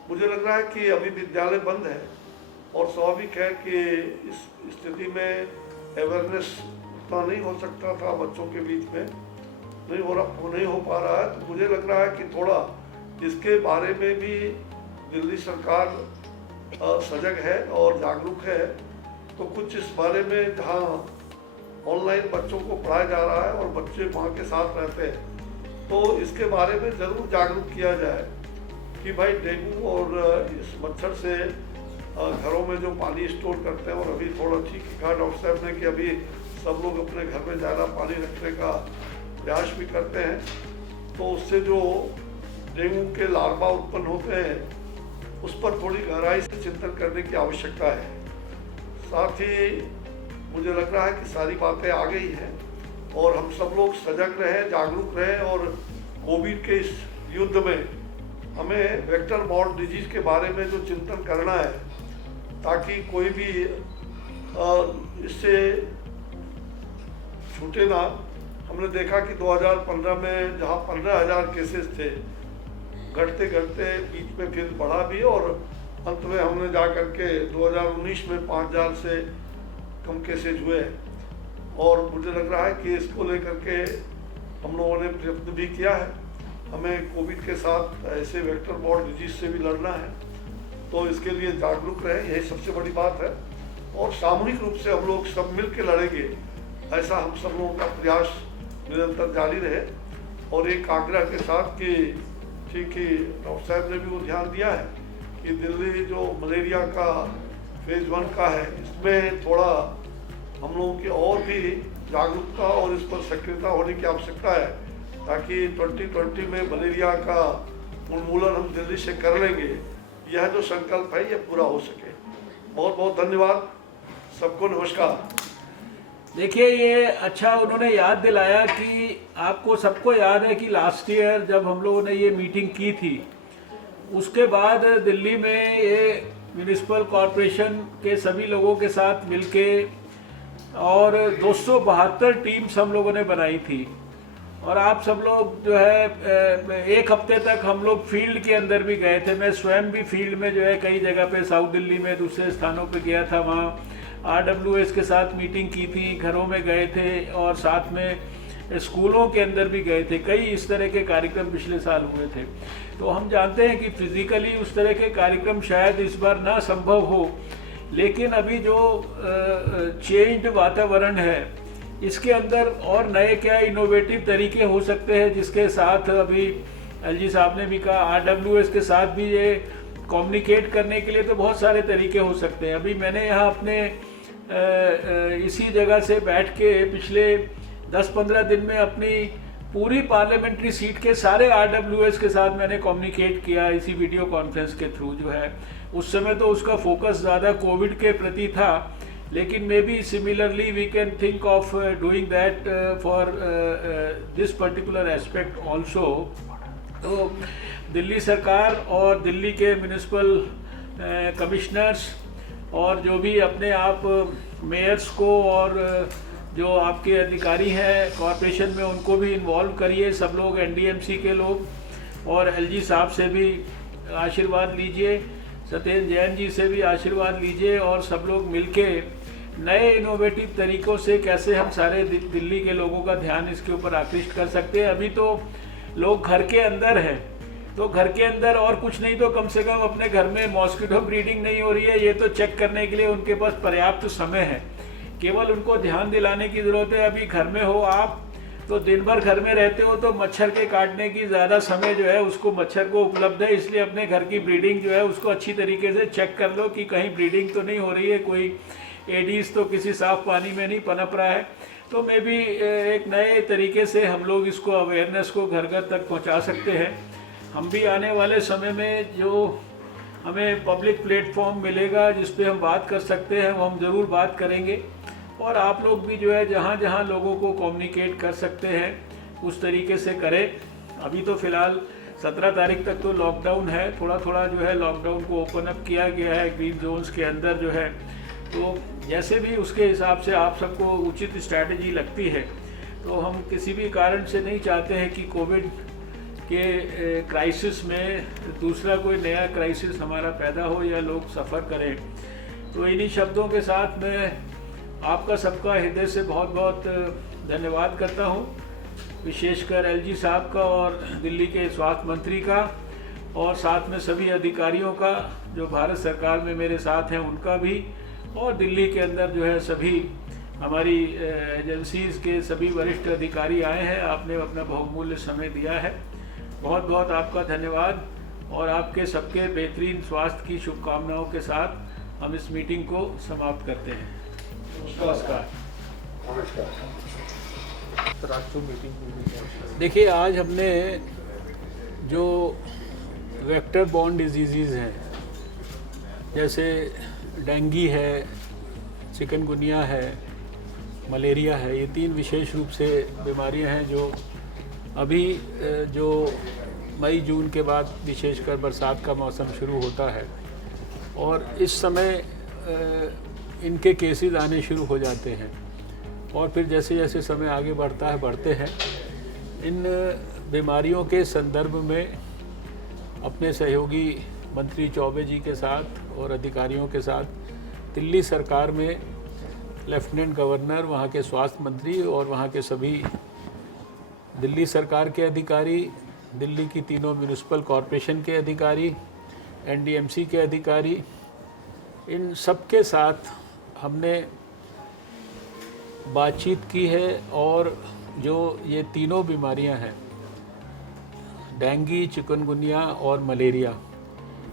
मुझे लग रहा है कि अभी विद्यालय बंद है और स्वाभाविक है कि इस स्थिति में अवेयरनेस उतना नहीं हो सकता था बच्चों के बीच में, नहीं हो पा रहा है। तो मुझे लग रहा है कि थोड़ा इसके बारे में भी दिल्ली सरकार सजग है और जागरूक है। तो कुछ इस बारे में जहाँ ऑनलाइन बच्चों को पढ़ाया जा रहा है और बच्चे वहाँ के साथ रहते हैं, तो इसके बारे में ज़रूर जागरूक किया जाए कि भाई डेंगू और इस मच्छर से घरों में जो पानी स्टोर करते हैं, और अभी थोड़ा ठीक कहा डॉक्टर साहब ने कि अभी सब लोग अपने घर में ज़्यादा पानी रखने का प्रयास भी करते हैं, तो उससे जो डेंगू के लार्वा उत्पन्न होते हैं उस पर थोड़ी गहराई से चिंतन करने की आवश्यकता है। साथ ही मुझे लग रहा है कि सारी बातें आ गई हैं और हम सब लोग सजग रहें, जागरूक रहें, और कोविड के इस युद्ध में हमें वेक्टर बॉर्न डिजीज के बारे में जो चिंतन करना है, ताकि कोई भी इससे छूटे ना। हमने देखा कि 2015 में जहां 15,000 केसेस थे, घटते घटते बीच में फिर बढ़ा भी, और अंत में हमने जा कर के 2019 में 5,000 से कम केसेज हुए। और मुझे लग रहा है कि इसको लेकर के हम लोगों ने प्रयत्न भी किया है। हमें कोविड के साथ ऐसे वेक्टर बॉर्न डिजीज से भी लड़ना है, तो इसके लिए जागरूक रहें, यही सबसे बड़ी बात है। और सामूहिक रूप से हम लोग सब मिल के लड़ेंगे, ऐसा हम सब लोगों का प्रयास निरंतर जारी रहे। और एक आग्रह के साथ कि ठीक ही डॉक्टर साहब ने भी वो ध्यान दिया है कि दिल्ली जो मलेरिया का फेज 1 का है, इसमें थोड़ा हम लोगों की और भी जागरूकता और इस पर सक्रियता होने की आवश्यकता है, ताकि 2020 में मलेरिया का उन्मूलन हम दिल्ली से कर लेंगे। यह जो संकल्प है ये पूरा हो सके। बहुत बहुत धन्यवाद, सबको नमस्कार। देखिए, ये अच्छा उन्होंने याद दिलाया कि आपको सबको याद है कि लास्ट ईयर जब हम लोगों ने ये मीटिंग की थी, उसके बाद दिल्ली में ये म्यूनिसिपल कॉरपोरेशन के सभी लोगों के साथ मिलके और 272 टीम्स हम लोगों ने बनाई थी। और आप सब लोग जो है एक हफ्ते तक हम लोग फील्ड के अंदर भी गए थे। मैं स्वयं भी फील्ड में जो है कई जगह पे साउथ दिल्ली में दूसरे स्थानों पे गया था, वहाँ RWS के साथ मीटिंग की थी, घरों में गए थे और साथ में स्कूलों के अंदर भी गए थे। कई इस तरह के कार्यक्रम पिछले साल हुए थे। तो हम जानते हैं कि फिजिकली उस तरह के कार्यक्रम शायद इस बार ना संभव हो, लेकिन अभी जो चेंज्ड वातावरण है इसके अंदर और नए क्या इनोवेटिव तरीके हो सकते हैं, जिसके साथ अभी LG साहब ने भी कहा RWS के साथ भी ये कम्युनिकेट करने के लिए तो बहुत सारे तरीके हो सकते हैं। अभी मैंने यहाँ अपने इसी जगह से बैठ के पिछले 10-15 दिन में अपनी पूरी पार्लियामेंट्री सीट के सारे RWS के साथ मैंने कम्युनिकेट किया इसी वीडियो कॉन्फ्रेंस के थ्रू जो है। उस समय तो उसका फोकस ज़्यादा कोविड के प्रति था, लेकिन may be similarly we can think of doing that for this particular aspect also. तो दिल्ली सरकार और दिल्ली के म्यूनिसिपल कमिश्नर्स और जो भी अपने आप मेयर्स को और जो आपके अधिकारी हैं कॉरपोरेशन में उनको भी इन्वॉल्व करिए, सब लोग NDMC के लोग, और LG साहब से भी आशीर्वाद लीजिए, सत्येंद्र जैन जी से भी आशीर्वाद लीजिए, और सब लोग मिलके नए इनोवेटिव तरीक़ों से कैसे हम सारे दिल्ली के लोगों का ध्यान इसके ऊपर आकृष्ट कर सकते हैं। अभी तो लोग घर के अंदर हैं, तो घर के अंदर और कुछ नहीं तो कम से कम अपने घर में मॉस्किटो ब्रीडिंग नहीं हो रही है, ये तो चेक करने के लिए उनके पास पर्याप्त समय है। केवल उनको ध्यान दिलाने की ज़रूरत है। अभी घर में हो आप तो दिन भर घर में रहते हो, तो मच्छर के काटने की ज़्यादा समय जो है उसको मच्छर को उपलब्ध है, इसलिए अपने घर की ब्रीडिंग जो है उसको अच्छी तरीके से चेक कर लो कि कहीं ब्रीडिंग तो नहीं हो रही है, कोई एडीज तो किसी साफ पानी में नहीं पनप रहा है। तो मे भी एक नए तरीके से हम लोग इसको अवेयरनेस को घर घर तक पहुंचा सकते हैं। हम भी आने वाले समय में जो हमें पब्लिक प्लेटफॉर्म मिलेगा जिस पे हम बात कर सकते हैं वो हम ज़रूर बात करेंगे। और आप लोग भी जो है जहाँ जहाँ लोगों को कम्युनिकेट कर सकते हैं उस तरीके से करें। अभी तो फ़िलहाल 17 तारीख तक तो लॉकडाउन है, थोड़ा थोड़ा जो है लॉकडाउन को ओपन अप किया गया है ग्रीन जोन्स के अंदर जो है, तो जैसे भी उसके हिसाब से आप सबको उचित स्ट्रैटेजी लगती है। तो हम किसी भी कारण से नहीं चाहते हैं कि कोविड के क्राइसिस में दूसरा कोई नया क्राइसिस हमारा पैदा हो या लोग सफ़र करें। तो इन्हीं शब्दों के साथ मैं आपका सबका हृदय से बहुत बहुत धन्यवाद करता हूं, विशेषकर एलजी साहब का और दिल्ली के स्वास्थ्य मंत्री का, और साथ में सभी अधिकारियों का जो भारत सरकार में मेरे साथ हैं उनका भी, और दिल्ली के अंदर जो है सभी हमारी एजेंसीज़ के सभी वरिष्ठ अधिकारी आए हैं। आपने अपना बहुमूल्य समय दिया है, बहुत बहुत आपका धन्यवाद। और आपके सबके बेहतरीन स्वास्थ्य की शुभकामनाओं के साथ हम इस मीटिंग को समाप्त करते हैं। नमस्कार। देखिए, आज हमने जो वेक्टर बॉर्न डिजीज़ हैं जैसे डेंगू है, चिकनगुनिया है, मलेरिया है, ये 3 विशेष रूप से बीमारियां हैं जो अभी जो मई जून के बाद विशेषकर बरसात का मौसम शुरू होता है और इस समय इनके केसेस आने शुरू हो जाते हैं, और फिर जैसे जैसे समय आगे बढ़ते हैं इन बीमारियों के संदर्भ में अपने सहयोगी मंत्री चौबे जी के साथ और अधिकारियों के साथ दिल्ली सरकार में लेफ्टिनेंट गवर्नर, वहाँ के स्वास्थ्य मंत्री और वहाँ के सभी दिल्ली सरकार के अधिकारी, दिल्ली की तीनों म्यूनिसिपल कॉरपोरेशन के अधिकारी, एनडीएमसी के अधिकारी, इन सब के साथ हमने बातचीत की है। और जो ये तीनों बीमारियां हैं, डेंगू, चिकनगुनिया और मलेरिया,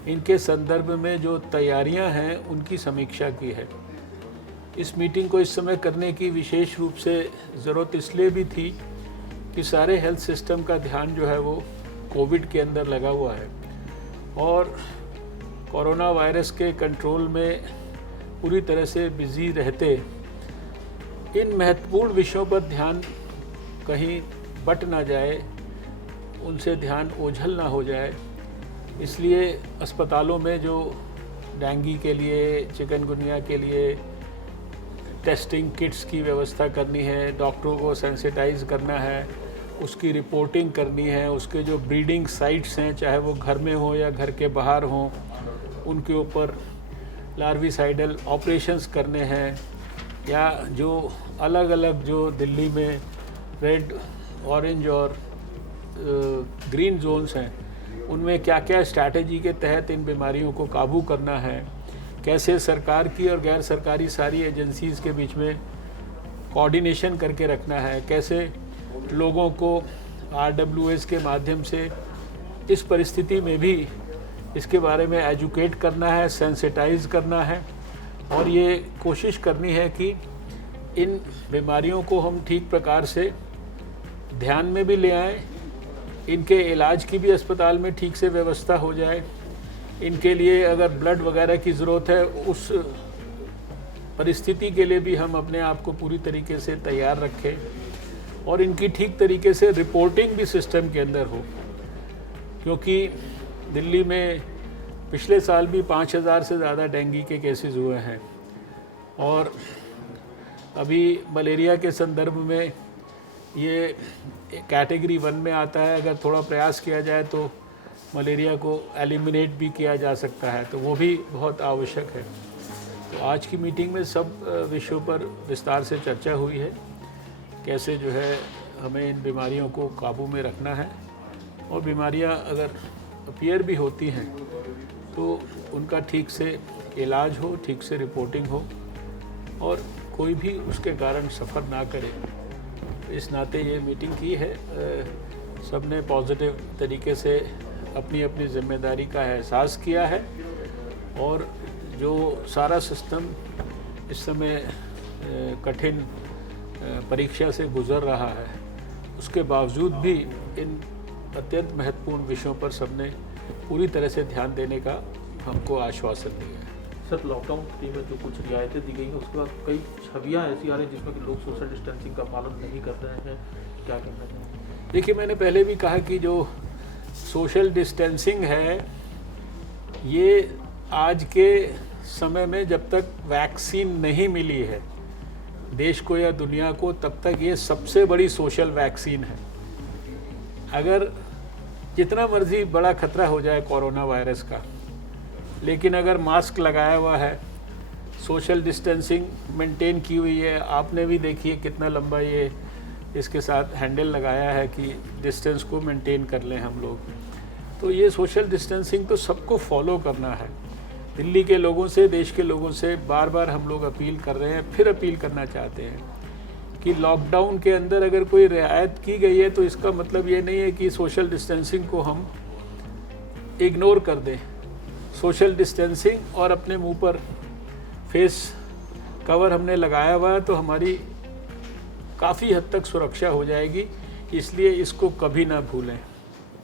इनके संदर्भ में जो तैयारियां हैं उनकी समीक्षा की है। इस मीटिंग को इस समय करने की विशेष रूप से ज़रूरत इसलिए भी थी कि सारे हेल्थ सिस्टम का ध्यान जो है वो कोविड के अंदर लगा हुआ है और कोरोना वायरस के कंट्रोल में पूरी तरह से बिज़ी रहते इन महत्वपूर्ण विषयों पर ध्यान कहीं बट ना जाए, उनसे ध्यान ओझल ना हो जाए, इसलिए अस्पतालों में जो डेंगू के लिए, चिकनगुनिया के लिए टेस्टिंग किट्स की व्यवस्था करनी है, डॉक्टरों को सेंसिटाइज करना है, उसकी रिपोर्टिंग करनी है, उसके जो ब्रीडिंग साइट्स हैं चाहे वो घर में हो या घर के बाहर हों, उनके ऊपर लार्विसाइडल ऑपरेशंस करने हैं, या जो अलग अलग जो दिल्ली में रेड, ऑरेंज और ग्रीन जोन्स हैं उनमें क्या क्या स्ट्रैटेजी के तहत इन बीमारियों को काबू करना है, कैसे सरकार की और गैर सरकारी सारी एजेंसीज़ के बीच में कोऑर्डिनेशन करके रखना है, कैसे लोगों को RWS के माध्यम से इस परिस्थिति में भी इसके बारे में एजुकेट करना है, सेंसिटाइज करना है, और ये कोशिश करनी है कि इन बीमारियों को हम ठीक प्रकार से ध्यान में भी ले आएँ, इनके इलाज की भी अस्पताल में ठीक से व्यवस्था हो जाए, इनके लिए अगर ब्लड वगैरह की ज़रूरत है उस परिस्थिति के लिए भी हम अपने आप को पूरी तरीके से तैयार रखें, और इनकी ठीक तरीके से रिपोर्टिंग भी सिस्टम के अंदर हो, क्योंकि दिल्ली में पिछले साल भी 5000 से ज़्यादा डेंगू के केसेस हुए हैं, और अभी मलेरिया के संदर्भ में ये कैटेगरी 1 में आता है। अगर थोड़ा प्रयास किया जाए तो मलेरिया को एलिमिनेट भी किया जा सकता है, तो वो भी बहुत आवश्यक है। तो आज की मीटिंग में सब विषयों पर विस्तार से चर्चा हुई है, कैसे जो है हमें इन बीमारियों को काबू में रखना है, और बीमारियां अगर अपीयर भी होती हैं तो उनका ठीक से इलाज हो, ठीक से रिपोर्टिंग हो, और कोई भी उसके कारण सफ़र ना करे। इस नाते ये मीटिंग की है, सब ने पॉजिटिव तरीके से अपनी अपनी जिम्मेदारी का एहसास किया है, और जो सारा सिस्टम इस समय कठिन परीक्षा से गुज़र रहा है, उसके बावजूद भी इन अत्यंत महत्वपूर्ण विषयों पर सबने पूरी तरह से ध्यान देने का हमको आश्वासन दिया है। सर लॉकडाउन स्थिति में जो कुछ रियायतें दी गई हैं उसके बाद कई छवियां ऐसी आ रही हैं जिसमें कि लोग सोशल डिस्टेंसिंग का पालन नहीं कर रहे हैं, क्या करना चाहिए? देखिए, मैंने पहले भी कहा कि जो सोशल डिस्टेंसिंग है ये आज के समय में जब तक वैक्सीन नहीं मिली है देश को या दुनिया को, तब तक ये सबसे बड़ी सोशल वैक्सीन है। अगर जितना मर्जी बड़ा खतरा हो जाए कोरोना वायरस का, लेकिन अगर मास्क लगाया हुआ है, सोशल डिस्टेंसिंग मेंटेन की हुई है, आपने भी देखिए कितना लंबा ये इसके साथ हैंडल लगाया है कि डिस्टेंस को मेंटेन कर लें हम लोग, तो ये सोशल डिस्टेंसिंग तो सबको फॉलो करना है। दिल्ली के लोगों से, देश के लोगों से बार बार हम लोग अपील कर रहे हैं, फिर अपील करना चाहते हैं कि लॉकडाउन के अंदर अगर कोई रियायत की गई है तो इसका मतलब ये नहीं है कि सोशल डिस्टेंसिंग को हम इग्नोर कर दें। सोशल डिस्टेंसिंग और अपने मुंह पर फेस कवर हमने लगाया हुआ है तो हमारी काफ़ी हद तक सुरक्षा हो जाएगी, इसलिए इसको कभी ना भूलें।